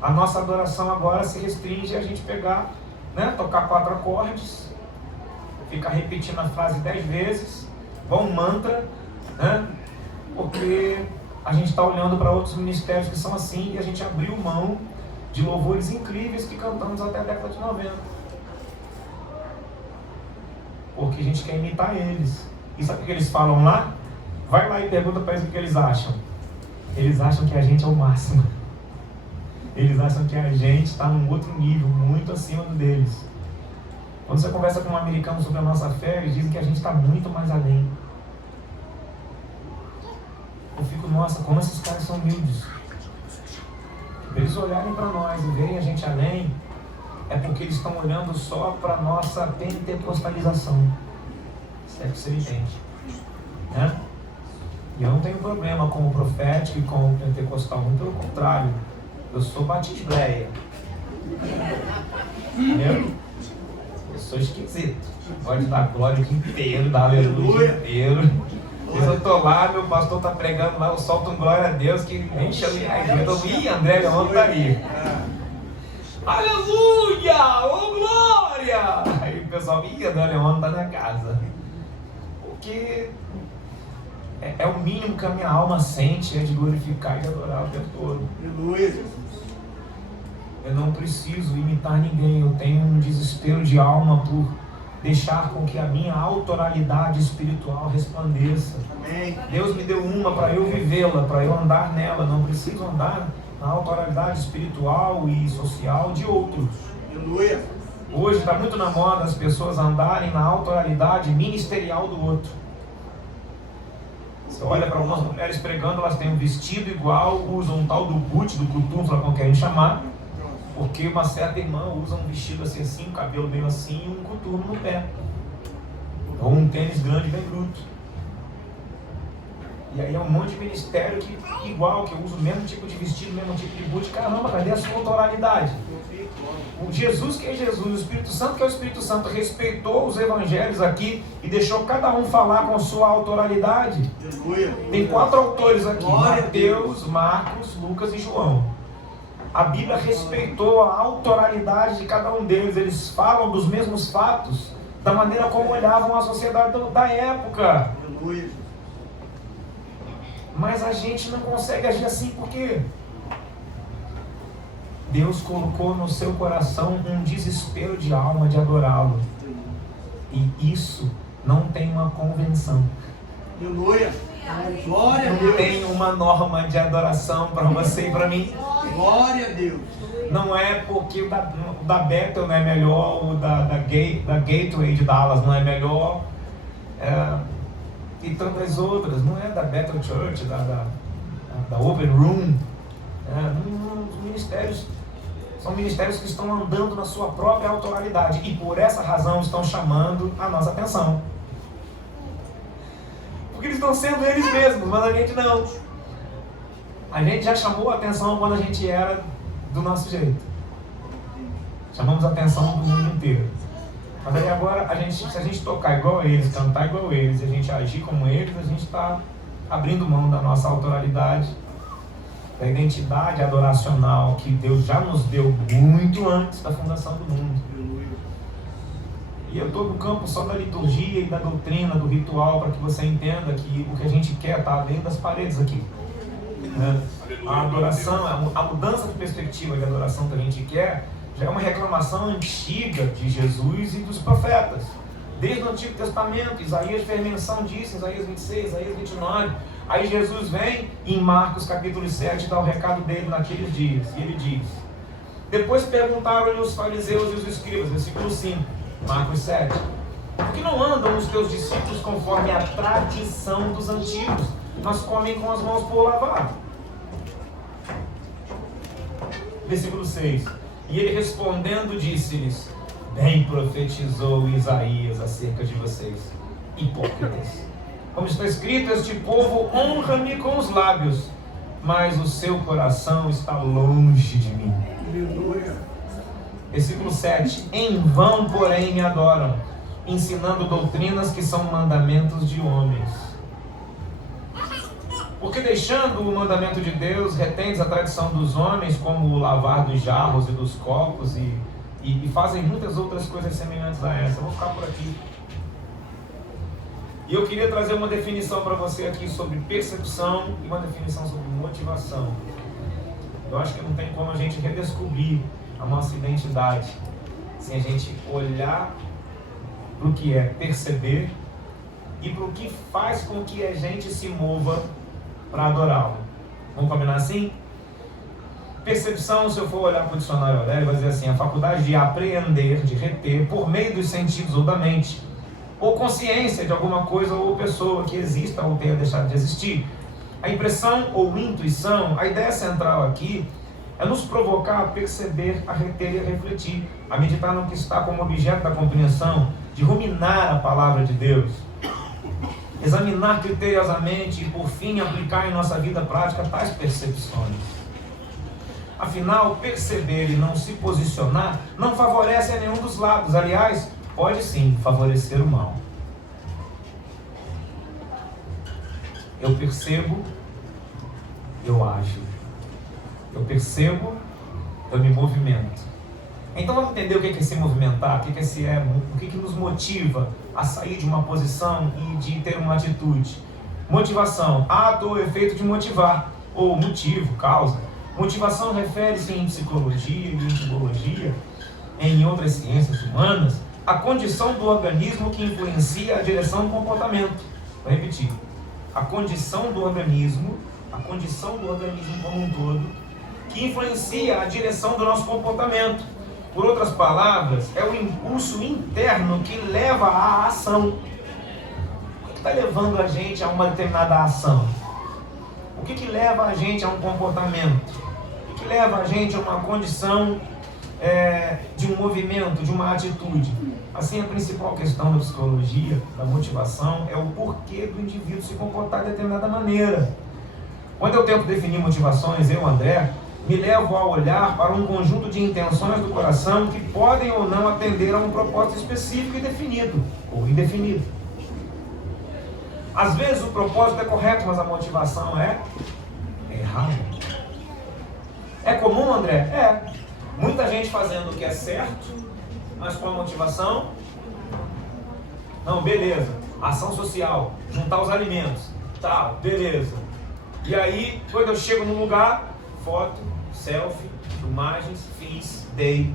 A nossa adoração agora se restringe a gente pegar, né, tocar 4 acordes, ficar repetindo a frase 10 vezes, igual um mantra, né, porque a gente está olhando para outros ministérios que são assim e a gente abriu mão de louvores incríveis que cantamos até a década de 90. Porque a gente quer imitar eles. E sabe o que eles falam lá? Vai lá e pergunta para eles o que eles acham. Eles acham que a gente é o máximo. Eles acham que a gente está num outro nível, muito acima do deles. Quando você conversa com um americano sobre a nossa fé, eles dizem que a gente está muito mais além. Eu fico, nossa, como esses caras são humildes. Eles olharem para nós e verem a gente além, é porque eles estão olhando só para a nossa pentecostalização. Se é que você entende. Né? E eu não tenho problema com o profético e com o pentecostal, muito pelo contrário. Eu sou batisbleia. Entendeu? Eu sou esquisito. Pode dar glória o dia inteiro, dar aleluia o dia inteiro. Se eu estou lá, meu pastor está pregando lá, eu solto um glória a Deus que enche a igreja. Ih, André Leão está aí. Aleluia! Oh glória! Aí o pessoal, ih, André Leão está na casa. Porque é o mínimo que a minha alma sente, é de glorificar e adorar o tempo todo. Aleluia, Jesus. Eu não preciso imitar ninguém, eu tenho um desespero de alma por deixar com que a minha autoralidade espiritual resplandeça. Amém. Deus me deu uma para eu vivê-la, para eu andar nela, não preciso andar na autoralidade espiritual e social de outros. Aleluia. Hoje está muito na moda as pessoas andarem na autoralidade ministerial do outro. Você olha para algumas mulheres pregando, elas têm um vestido igual, usam um tal do boot, do cutunfla, como querem chamar, porque uma certa irmã usa um vestido assim, um cabelo meio assim e um coturno no pé. Ou um tênis grande bem bruto. E aí é um monte de ministério que igual, que usa o mesmo tipo de vestido, o mesmo tipo de boot. Caramba, cadê a sua autoralidade? O Jesus que é Jesus, o Espírito Santo que é o Espírito Santo, respeitou os evangelhos aqui e deixou cada um falar com sua autoralidade. Tem 4 autores aqui, Mateus, Marcos, Lucas e João. A Bíblia respeitou a autoralidade de cada um deles. Eles falam dos mesmos fatos, da maneira como olhavam a sociedade da época. Mas a gente não consegue agir assim porque Deus colocou no seu coração um desespero de alma de adorá-lo. E isso não tem uma convenção. Aleluia! Glória a Não Deus! tem uma norma de adoração para você e para mim. Glória a Deus! Não é porque o da Bethel não é melhor, o da Gateway de Dallas não é melhor, e tantas outras. Não é da Bethel Church, da Open Room. Os ministérios são ministérios que estão andando na sua própria autoralidade e por essa razão estão chamando a nossa atenção. Porque eles estão sendo eles mesmos, mas a gente não. A gente já chamou a atenção quando a gente era do nosso jeito. Chamamos a atenção do mundo inteiro. Mas aí agora, se a gente tocar igual a eles, cantar igual a eles, e a gente agir como eles, a gente está abrindo mão da nossa autoralidade, da identidade adoracional que Deus já nos deu muito antes da fundação do mundo. E eu estou no campo só da liturgia e da doutrina, do ritual, para que você entenda que o que a gente quer está além das paredes aqui. A adoração, a mudança de perspectiva de adoração que a gente quer, já é uma reclamação antiga de Jesus e dos profetas. Desde o Antigo Testamento, Isaías fez menção disso, Isaías 26, Isaías 29. Aí Jesus vem em Marcos capítulo 7 dá o recado dele naqueles dias. E ele diz: depois perguntaram-lhe os fariseus e os escribas, versículo 5, Marcos 7. Por que não andam os teus discípulos conforme a tradição dos antigos, mas comem com as mãos por lavar? Versículo 6. E ele respondendo disse-lhes: bem profetizou Isaías acerca de vocês, hipócritas. Como está escrito, este povo honra-me com os lábios, mas o seu coração está longe de mim. Versículo 7. Em vão, porém, me adoram, ensinando doutrinas que são mandamentos de homens. Porque deixando o mandamento de Deus, retendes a tradição dos homens, como o lavar dos jarros e dos copos, e fazem muitas outras coisas semelhantes a essa. Vou ficar por aqui. E eu queria trazer uma definição para você aqui sobre percepção e uma definição sobre motivação. Eu acho que não tem como a gente redescobrir a nossa identidade sem a gente olhar para o que é perceber e para o que faz com que a gente se mova para adorá-lo. Vamos combinar assim? Percepção, se eu for olhar para o dicionário Aurélio, vai dizer assim: a faculdade de apreender, de reter, por meio dos sentidos ou da mente, ou consciência de alguma coisa ou pessoa que exista ou tenha deixado de existir. A impressão ou intuição, a ideia central aqui é nos provocar a perceber, a reter e a refletir, a meditar no que está como objeto da compreensão, de ruminar a palavra de Deus, examinar criteriosamente e por fim aplicar em nossa vida prática tais percepções. Afinal, perceber e não se posicionar não favorece a nenhum dos lados. Aliás, pode sim favorecer o mal. Eu percebo, eu ajo. Eu percebo, eu me movimento. Então vamos entender o que é se movimentar, o que nos motiva a sair de uma posição e de ter uma atitude. Motivação, ato ou efeito de motivar, ou motivo, causa. Motivação refere-se em psicologia e em biologia, em outras ciências humanas, a condição do organismo que influencia a direção do comportamento. Vou repetir. A condição do organismo como um todo, que influencia a direção do nosso comportamento. Por outras palavras, é o impulso interno que leva à ação. O que está levando a gente a uma determinada ação? O que leva a gente a um comportamento? O que leva a gente a uma condição de um movimento, de uma atitude. Assim, a principal questão da psicologia, da motivação, é o porquê do indivíduo se comportar de determinada maneira. Quando eu tento definir motivações, eu, André, me levo a olhar para um conjunto de intenções do coração que podem ou não atender a um propósito específico e definido, ou indefinido. Às vezes o propósito é correto, mas a motivação é errada. É comum, André? É. Muita gente fazendo o que é certo, mas com a motivação... Não, beleza. Ação social, juntar os alimentos. Tá, beleza. E aí, quando eu chego num lugar, foto, selfie, filmagens, fiz, dei.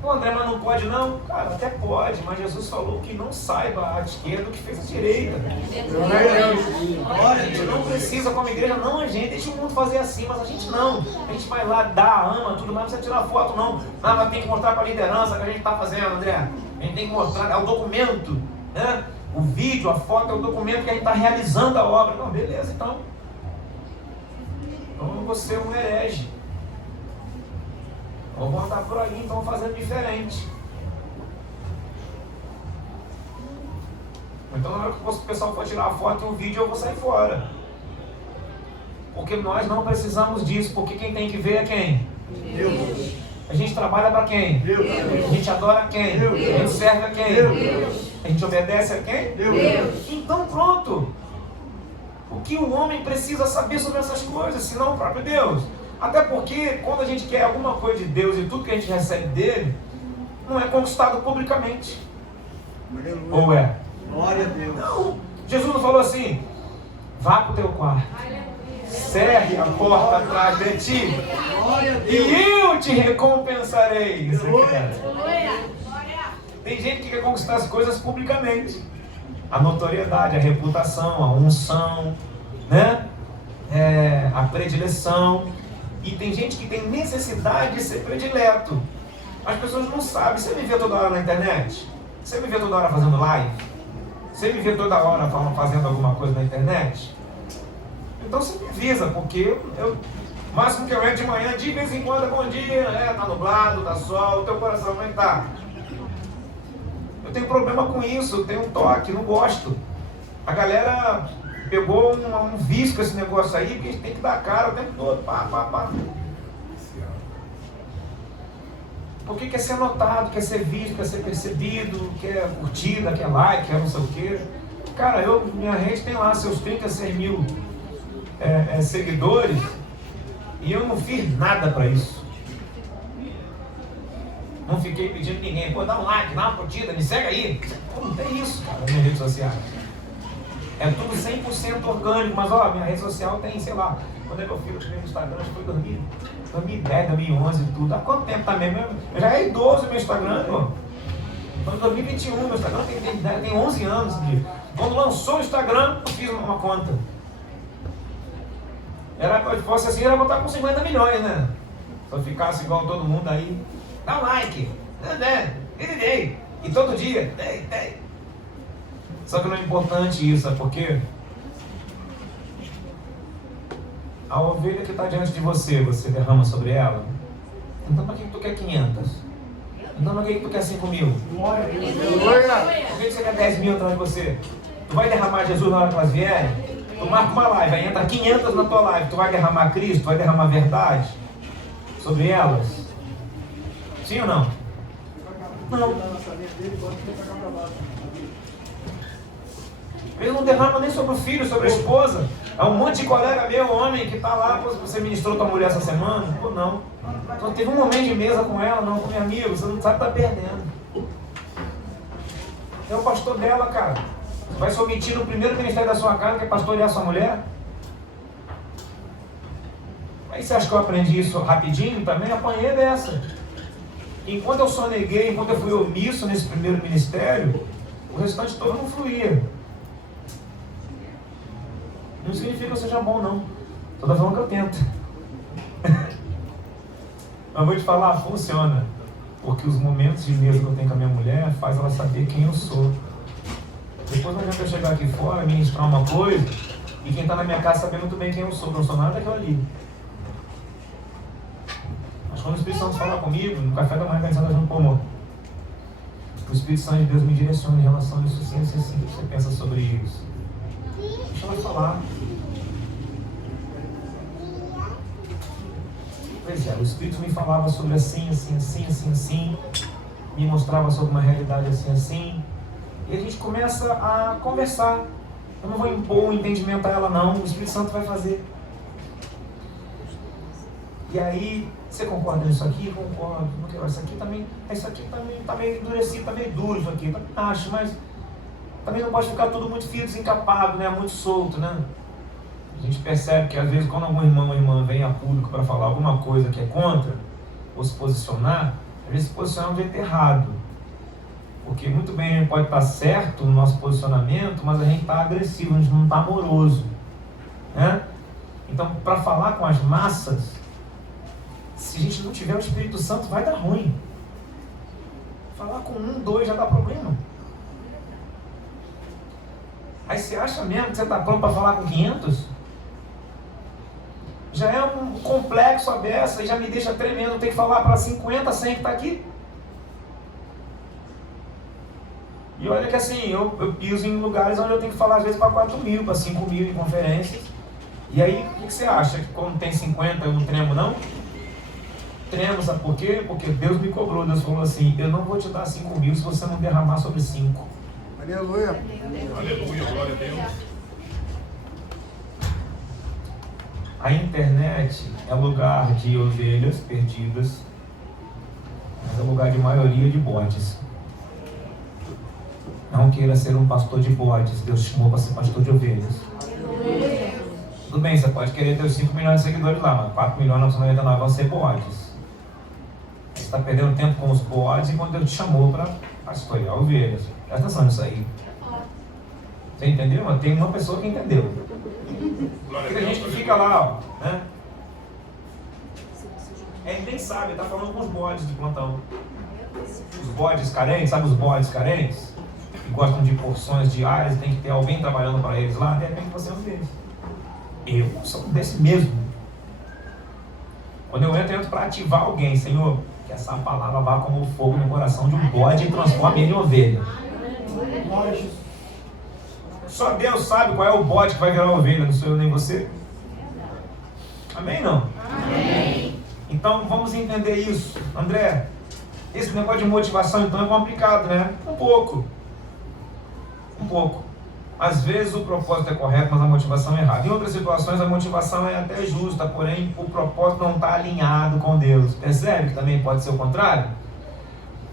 Pô, André, mas não pode não? Cara, até pode, mas Jesus falou que não saiba a esquerda o que fez a direita. A gente não precisa, como igreja, não, a gente deixa o mundo fazer assim, mas a gente não. A gente vai lá, dá, ama, tudo, mas não precisa tirar foto não. Mas tem que mostrar para a liderança que a gente está fazendo, André. A gente tem que mostrar, é o documento, né? O vídeo, a foto é o documento que a gente está realizando a obra. Não, beleza, então. Então você é um herege. Ou vão andar por aí, então fazendo diferente. Então na hora que o pessoal for tirar a foto e o vídeo, eu vou sair fora. Porque nós não precisamos disso, porque quem tem que ver é quem? Deus. A gente trabalha para quem? Deus. A gente adora quem? Deus. A gente serve a quem? Deus. A gente obedece a quem? Deus. Então pronto. O que o homem precisa saber sobre essas coisas, senão o próprio Deus? Até porque quando a gente quer alguma coisa de Deus e tudo que a gente recebe dele, não é conquistado publicamente. Aleluia. Ou é? Glória a Deus. Não. Jesus não falou assim, vá para o teu quarto, cerre a porta atrás de ti, Glória a Deus. e eu te recompensarei. Tem gente que quer conquistar as coisas publicamente. A notoriedade, a reputação, a unção, né? A predileção. E tem gente que tem necessidade de ser predileto. As pessoas não sabem. Você me vê toda hora na internet? Você me vê toda hora fazendo live? Você me vê toda hora fazendo alguma coisa na internet? Então você me avisa, porque o máximo que eu entro de manhã, de vez em quando, é bom dia, tá nublado, tá sol, o teu coração vai estar. Eu tenho problema com isso, eu tenho um toque, não gosto. A galera pegou um vício com esse negócio aí, porque a gente tem que dar cara o tempo todo, pá. Porque quer ser notado, quer ser visto, quer ser percebido, quer curtida, quer like, quer não sei o quê. Cara, minha rede tem lá seus 36 mil seguidores e eu não fiz nada para isso. Não fiquei pedindo ninguém, pô, dá um like, dá uma curtida, me segue aí. Pô, não tem isso, cara, nas minhas redes sociais. É tudo 100% orgânico, mas ó, minha rede social tem, sei lá, quando é que eu fiz o primeiro Instagram, acho que foi 2010, 2011 e tudo. Há quanto tempo tá mesmo? Eu já é idoso meu Instagram, pô. Então, em 2021, meu Instagram tem 11 anos. Quando lançou o Instagram, eu fiz uma conta. Se fosse assim, era botar com 50 milhões, né? Se eu ficasse igual todo mundo aí, dá um like, e todo dia, Só que não é importante isso, sabe por quê? A ovelha que está diante de você, você derrama sobre ela? Então para que tu quer 500? Então para que tu quer 5 mil? Glória a Deus. Por que você quer 10 mil atrás de você? Tu vai derramar Jesus na hora que elas vierem? Tu marca uma live, aí entra 500 na tua live, tu vai derramar Cristo, tu vai derramar verdade sobre elas? Sim ou não? Não. Ele não derrama nem sobre o filho, sobre a esposa. É um monte de colega meu, homem, que está lá, você ministrou tua mulher essa semana? Pô, não. Só teve um momento de mesa com ela, não, com meu amigo, você não sabe, tá perdendo. É o pastor dela, cara. Você vai se omitir no primeiro ministério da sua casa, que é pastorear sua mulher? Aí você acha que eu aprendi isso rapidinho? Também apanhei dessa. Enquanto eu soneguei, enquanto eu fui omisso nesse primeiro ministério, o restante todo não fluía. Não significa que eu seja bom, não. Só tô falando que eu tento. Mas vou te falar, funciona. Porque os momentos de mesa que eu tenho com a minha mulher faz ela saber quem eu sou. Depois não adianta eu chegar aqui fora, ministrar uma coisa, e quem está na minha casa saber muito bem quem eu sou, que eu não sou nada daquilo ali. Mas quando o Espírito Santo fala comigo, no café da manhã que a gente está junto com o amor, o Espírito Santo de Deus me direciona em relação a isso, assim, assim, assim, o que você pensa sobre isso? Deixa ela falar. Pois é, o Espírito me falava sobre assim, assim, assim, assim, assim, me mostrava sobre uma realidade assim, assim, e a gente começa a conversar. Eu não vou impor um entendimento a ela não, o Espírito Santo vai fazer. E aí, você concorda nisso aqui? Concordo. Isso aqui também está meio endurecido, está meio duro isso aqui. Acho, mas também não pode ficar tudo muito fio desencapado, né? Muito solto, né? A gente percebe que às vezes quando algum irmão ou irmã vem a público para falar alguma coisa que é contra, ou se posicionar, às vezes se posiciona de jeito errado. Porque muito bem a gente pode estar certo no nosso posicionamento, mas a gente está agressivo, a gente não está amoroso, né? Então, para falar com as massas, se a gente não tiver o Espírito Santo, vai dar ruim. Falar com 1, 2 já dá problema. Aí você acha mesmo que você está pronto para falar com 500? Já é um complexo a beça e já me deixa tremendo. Tem que falar para 50, 100 que está aqui. E olha que assim, eu piso em lugares onde eu tenho que falar às vezes para 4.000, para 5.000 em conferências. E aí, o que você acha? Que quando tem 50 eu não tremo não? Tremo, sabe por quê? Porque Deus me cobrou. Deus falou assim, eu não vou te dar 5.000 se você não derramar sobre 5. Aleluia. Aleluia, glória a Deus. A internet é lugar de ovelhas perdidas, mas é lugar de maioria de bodes. Não queira ser um pastor de bodes, Deus te chamou para ser pastor de ovelhas. Tudo bem, você pode querer ter os 5 milhões de seguidores lá, mas 4.999.000 vão ser bodes. Você está perdendo tempo com os bodes enquanto Deus te chamou para pastorear ovelhas. Presta atenção nisso aí. Você entendeu? Mas tem uma pessoa que entendeu. Tem gente que fica lá, ó, né? Ele nem sabe, está falando com os bodes de plantão. Os bodes carentes, sabe os bodes carentes? Que gostam de porções diárias e tem que ter alguém trabalhando para eles lá, de repente você é um deles. Eu sou desse mesmo. Quando eu entro para ativar alguém, Senhor, que essa palavra vá como fogo no coração de um bode e transforme ele em ovelha. Só Deus sabe qual é o bode que vai virar ovelha, não sou eu nem você. Amém, não? Amém. Então vamos entender isso. André, esse negócio de motivação então é complicado, né? Um pouco. Às vezes o propósito é correto, mas a motivação é errada. Em outras situações a motivação é até justa, porém o propósito não está alinhado com Deus. Percebe que também pode ser o contrário?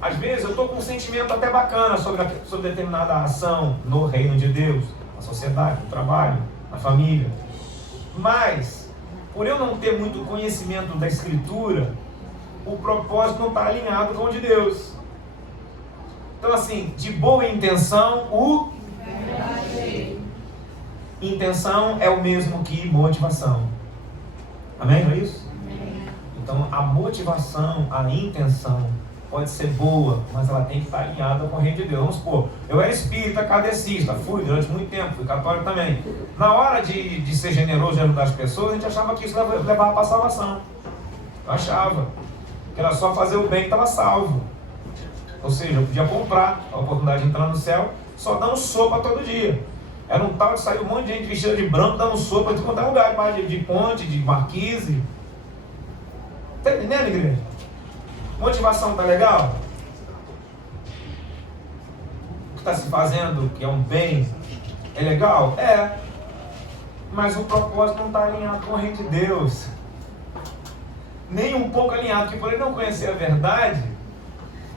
Às vezes eu estou com um sentimento até bacana sobre determinada ação no reino de Deus, na sociedade, no trabalho, na família. Mas, por eu não ter muito conhecimento da Escritura, o propósito não está alinhado com o de Deus. Então assim, de boa intenção, intenção é o mesmo que motivação. Amém? Não é isso? Amém. Então a motivação, a intenção pode ser boa, mas ela tem que estar alinhada com o reino de Deus. Vamos supor, eu era espírita kardecista, fui durante muito tempo, fui católico também. Na hora de ser generoso, de ajudar as pessoas, a gente achava que isso levava para a salvação. Eu achava que era só fazer o bem que estava salvo. Ou seja, eu podia comprar a oportunidade de entrar no céu só dando sopa todo dia. Era um tal de sair um monte de gente vestida de branco dando sopa em todo lugar, de ponte, de marquise. Está entendendo, igreja? Motivação tá legal? O que está se fazendo, que é um bem, é legal? É. Mas o propósito não está alinhado com o reino de Deus. Nem um pouco alinhado, porque por ele não conhecer a verdade,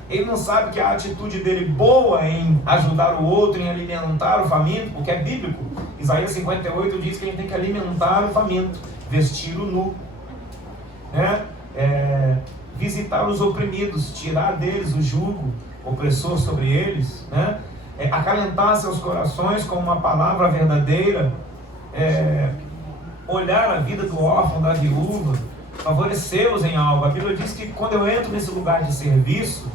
ele não sabe que a atitude dele boa em ajudar o outro, em alimentar o faminto, porque é bíblico. Isaías 58 diz que a gente tem que alimentar o faminto, vestir o nu, né? Visitar os oprimidos, tirar deles o jugo opressor sobre eles, né? Acalentar seus corações com uma palavra verdadeira, olhar a vida do órfão, da viúva, favorecê-los em algo. A Bíblia diz que quando eu entro nesse lugar de serviço,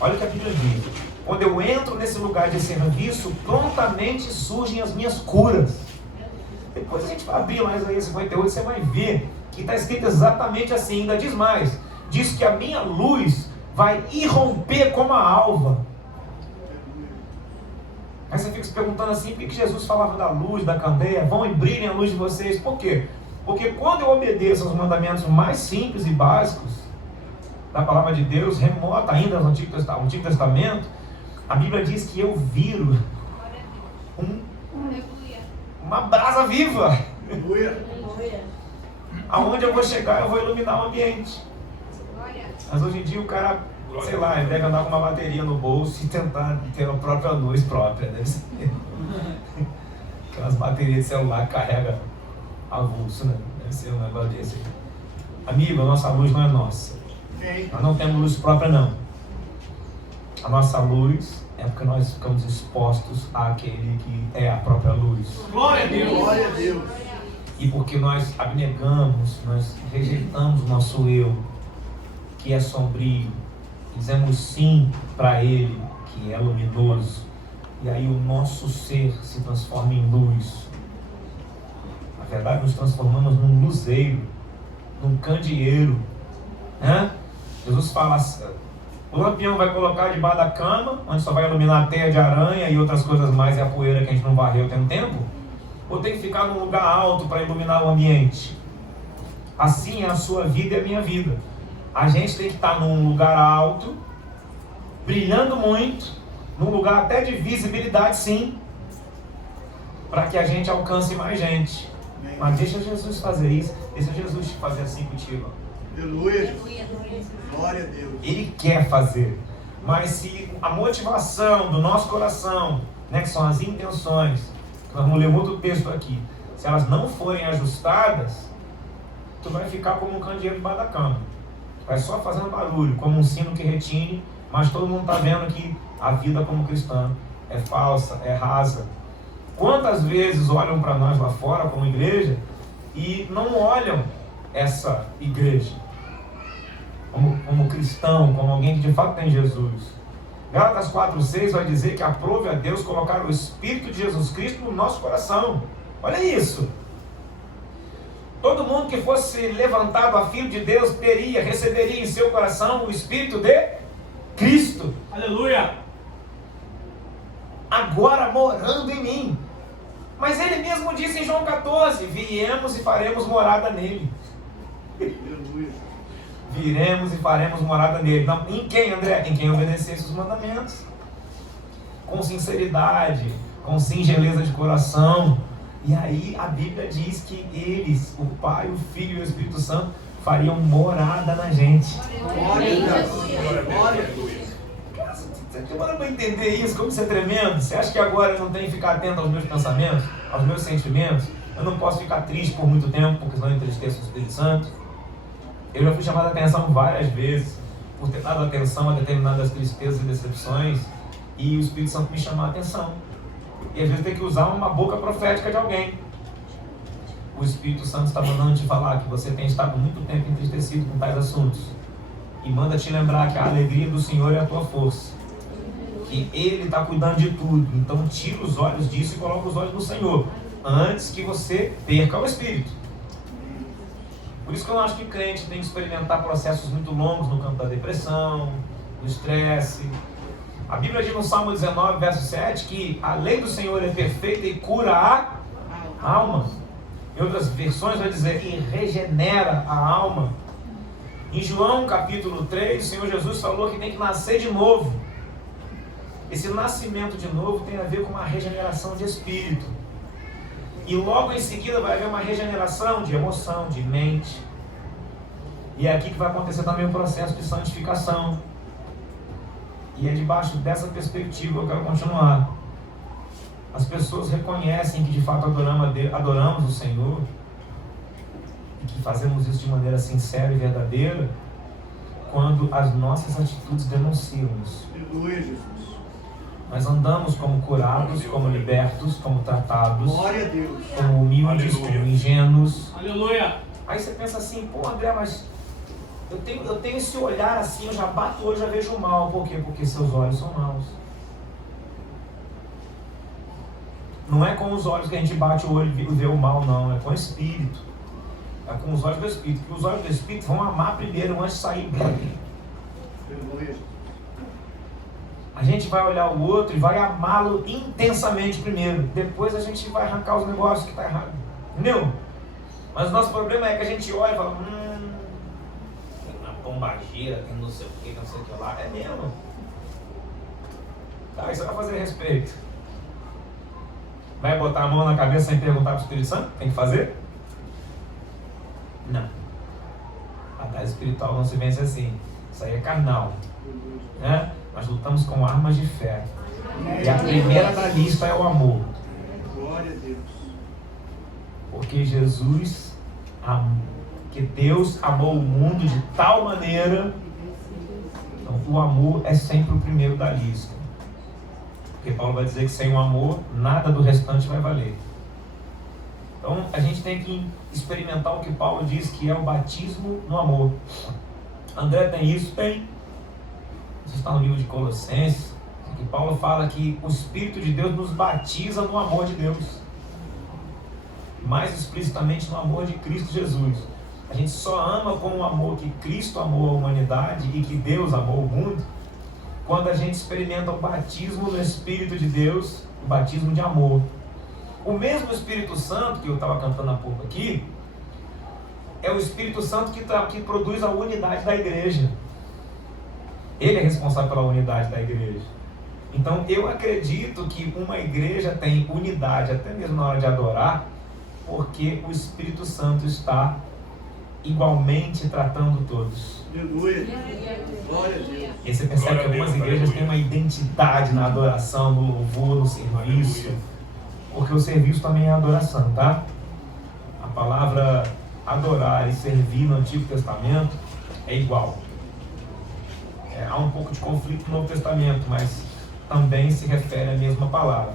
olha o que a Bíblia diz: quando eu entro nesse lugar de serviço, prontamente surgem as minhas curas. Depois a gente vai abrir lá Isaías 58, você vai ver que está escrito exatamente assim. Ainda diz mais: diz que a minha luz vai irromper como a alva. Aí você fica se perguntando assim, por que Jesus falava da luz, da candeia? Vão e brilhem a luz de vocês. Por quê? Porque quando eu obedeço aos mandamentos mais simples e básicos da palavra de Deus, remota ainda ao Antigo Testamento, a Bíblia diz que eu viro uma brasa viva. Aonde eu vou chegar, eu vou iluminar o ambiente. Mas hoje em dia o cara, sei lá, ele deve andar com uma bateria no bolso e tentar ter a própria luz própria. Deve ser. Aquelas baterias de celular que carregam avulso, né? Deve ser um negócio desse. Amigo, a nossa luz não é nossa. Nós não temos luz própria, não. A nossa luz é porque nós ficamos expostos àquele que é a própria luz. Glória a Deus! Glória a Deus! E porque nós abnegamos, nós rejeitamos o nosso eu, que é sombrio, dizemos sim para Ele, que é luminoso, e aí o nosso ser se transforma em luz. Na verdade, nos transformamos num luzeiro, num candeeiro, né? Jesus fala, o lampião vai colocar debaixo da cama, onde só vai iluminar a teia de aranha e outras coisas mais, e a poeira que a gente não varreu tem um tempo, ou tem que ficar num lugar alto para iluminar o ambiente? Assim é a sua vida e a minha vida. A gente tem que estar num lugar alto, brilhando muito, num lugar até de visibilidade, sim, para que a gente alcance mais gente. Mas deixa Jesus fazer isso, deixa Jesus fazer assim contigo. Aleluia! Glória a Deus! Ele quer fazer, mas se a motivação do nosso coração, né, que são as intenções, nós vamos ler outro texto aqui, se elas não forem ajustadas, tu vai ficar como um candeeiro debaixo da cama. Vai só fazendo barulho, como um sino que retine, mas todo mundo está vendo que a vida como cristã é falsa, é rasa. Quantas vezes olham para nós lá fora como igreja e não olham essa igreja como cristão, como alguém que de fato tem Jesus? Gálatas 4:6 vai dizer que aprove a Deus colocar o Espírito de Jesus Cristo no nosso coração. Olha isso! Todo mundo que fosse levantado a filho de Deus receberia em seu coração o Espírito de Cristo. Aleluia! Agora morando em mim. Mas ele mesmo disse em João 14, viemos e faremos morada nele. Aleluia! Viremos e faremos morada nele. Não, em quem, André? Em quem obedecesse os mandamentos. Com sinceridade, com singeleza de coração. E aí a Bíblia diz que eles, o Pai, o Filho e o Espírito Santo, fariam morada na gente. Glória a Deus! Glória a Deus! Cara, você demora para entender isso, como isso é tremendo. Você acha que agora eu não tenho que ficar atento aos meus pensamentos, aos meus sentimentos? Eu não posso ficar triste por muito tempo, porque senão eu entristeço o Espírito Santo. Eu já fui chamado a atenção várias vezes por ter dado atenção a determinadas tristezas e decepções, e o Espírito Santo me chamou a atenção. E às vezes tem que usar uma boca profética de alguém. O Espírito Santo está mandando te falar que você tem estado muito tempo entristecido com tais assuntos. E manda te lembrar que a alegria do Senhor é a tua força. Que Ele está cuidando de tudo. Então tira os olhos disso e coloca os olhos no Senhor, antes que você perca o Espírito. Por isso que eu acho que crente tem que experimentar processos muito longos no campo da depressão, do estresse. A Bíblia diz no Salmo 19, verso 7, que a lei do Senhor é perfeita e cura a alma. Em outras versões vai dizer, e regenera a alma. Em João capítulo 3, o Senhor Jesus falou que tem que nascer de novo. Esse nascimento de novo tem a ver com uma regeneração de espírito. E logo em seguida vai haver uma regeneração de emoção, de mente. E é aqui que vai acontecer também o processo de santificação. E é debaixo dessa perspectiva que eu quero continuar. As pessoas reconhecem que de fato adoramos o Senhor e que fazemos isso de maneira sincera e verdadeira quando as nossas atitudes denunciam isso. Aleluia, Jesus! Nós andamos como curados, como libertos, como tratados, Glória a Deus! como humildes, como ingênuos. Aleluia! Aí você pensa assim, pô André, mas eu tenho esse olhar assim, eu já bato o olho, já vejo o mal. Por quê? Porque seus olhos são maus. Não é com os olhos que a gente bate o olho e vê o mal, não. É com o Espírito. É É com os olhos do Espírito. Porque os olhos do Espírito vão amar primeiro, antes de sair. Aleluia. A gente vai olhar o outro e vai amá-lo intensamente primeiro. Depois a gente vai arrancar os negócios que está errado. Entendeu? Mas o nosso problema é que a gente olha e fala, tem uma pombageira, tem não sei o que, não sei o que lá. É mesmo. Tá, isso vai fazer a respeito. Vai botar a mão na cabeça sem perguntar para o Espírito Santo? Tem que fazer? Não. A batalha espiritual não se vence assim. Isso aí é carnal. Né? Nós lutamos com armas de fé. E a primeira da lista é o amor. Glória a Deus. Porque Deus amou o mundo de tal maneira. Então o amor é sempre o primeiro da lista. Porque Paulo vai dizer que sem o amor, nada do restante vai valer. Então a gente tem que experimentar o que Paulo diz que é o batismo no amor. André tem isso? Tem. Isso está no livro de Colossenses, que Paulo fala que o Espírito de Deus nos batiza no amor de Deus. Mais explicitamente no amor de Cristo Jesus. A gente só ama com o amor que Cristo amou a humanidade e que Deus amou o mundo, quando a gente experimenta o batismo no Espírito de Deus, o batismo de amor. O mesmo Espírito Santo que eu estava cantando há pouco aqui, é o Espírito Santo que produz a unidade da igreja. Ele é responsável pela unidade da igreja. Então eu acredito que uma igreja tem unidade, até mesmo na hora de adorar, porque o Espírito Santo está igualmente tratando todos. Aleluia. Glória a Deus. E você percebe que algumas igrejas têm uma identidade na adoração, no louvor, no serviço, porque o serviço também é adoração, tá? A palavra adorar e servir no Antigo Testamento é igual. Há um pouco de conflito no Novo Testamento, mas também se refere à mesma palavra.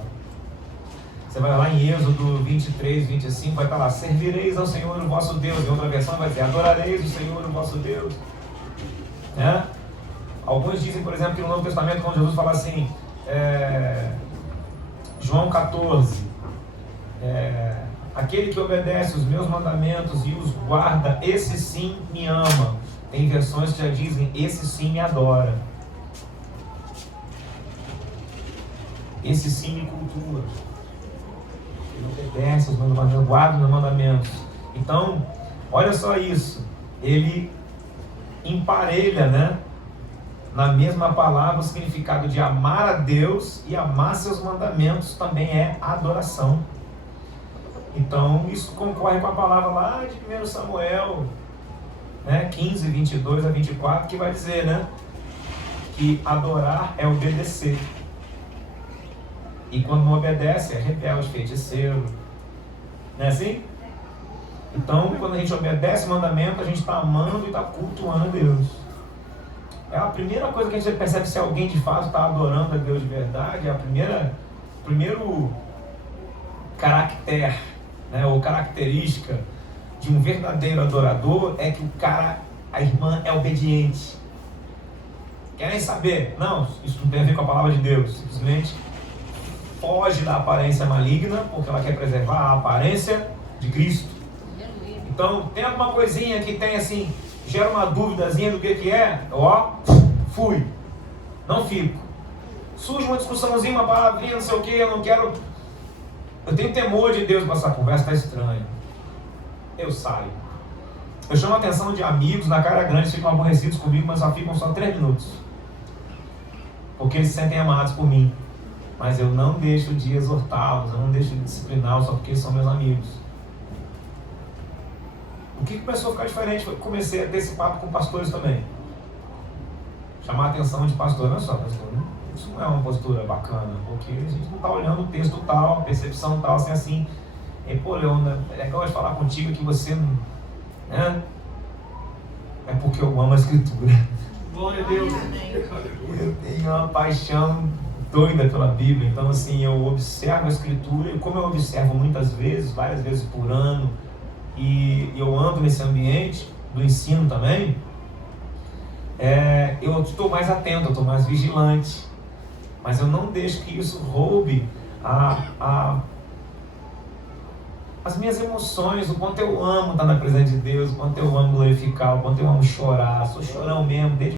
Você vai lá em Êxodo 23, 25, vai estar lá, servireis ao Senhor o vosso Deus. Em outra versão vai dizer, adorareis o Senhor o vosso Deus. Né? Alguns dizem, por exemplo, que no Novo Testamento, quando Jesus fala assim, João 14, aquele que obedece os meus mandamentos e os guarda, esse sim me ama. Tem versões que já dizem, esse sim me adora. Esse sim me cultua. Ele obedece os meus mandamentos, guarda os meus mandamentos. Então, olha só isso. Ele emparelha, né? Na mesma palavra, o significado de amar a Deus e amar seus mandamentos também é adoração. Então, isso concorre com a palavra lá de 1 Samuel, né, 15, 22 a 24, que vai dizer, né, que adorar é obedecer. E quando não obedece, é rebelde, feiticeiro. Não é assim? Então, quando a gente obedece o mandamento, a gente está amando e está cultuando a Deus. É a primeira coisa que a gente percebe se alguém de fato está adorando a Deus de verdade. É o primeiro caractere, né, ou característica de um verdadeiro adorador é que a irmã é obediente. Querem saber? Não, isso não tem a ver com a palavra de Deus. Simplesmente foge da aparência maligna, porque ela quer preservar a aparência de Cristo. Então, tem alguma coisinha que tem assim, gera uma duvidazinha do que é, ó, fui, não fico. Surge uma discussãozinha, uma palavrinha, não sei o que, eu não quero. Eu tenho temor de Deus, mas essa conversa está estranha. Eu saio. Eu chamo a atenção de amigos na cara grande, ficam aborrecidos comigo, mas só ficam só 3 minutos. Porque eles se sentem amados por mim. Mas eu não deixo de exortá-los, eu não deixo de discipliná-los só porque eles são meus amigos. O que começou a ficar diferente foi que comecei a ter esse papo com pastores também. Chamar a atenção de pastor, não é só pastor, né? Isso não é uma postura bacana, porque a gente não está olhando o texto tal, a percepção tal, assim. E, pô, Leona, é legal de falar contigo que você não... Né? É porque eu amo a Escritura. Glória a Deus. Eu tenho uma paixão doida pela Bíblia, então assim, eu observo a Escritura, e como eu observo muitas vezes, várias vezes por ano, e eu ando nesse ambiente do ensino também, eu estou mais atento, eu estou mais vigilante, mas eu não deixo que isso roube as minhas emoções, o quanto eu amo estar na presença de Deus, o quanto eu amo glorificar, o quanto eu amo chorar. Sou chorão mesmo, desde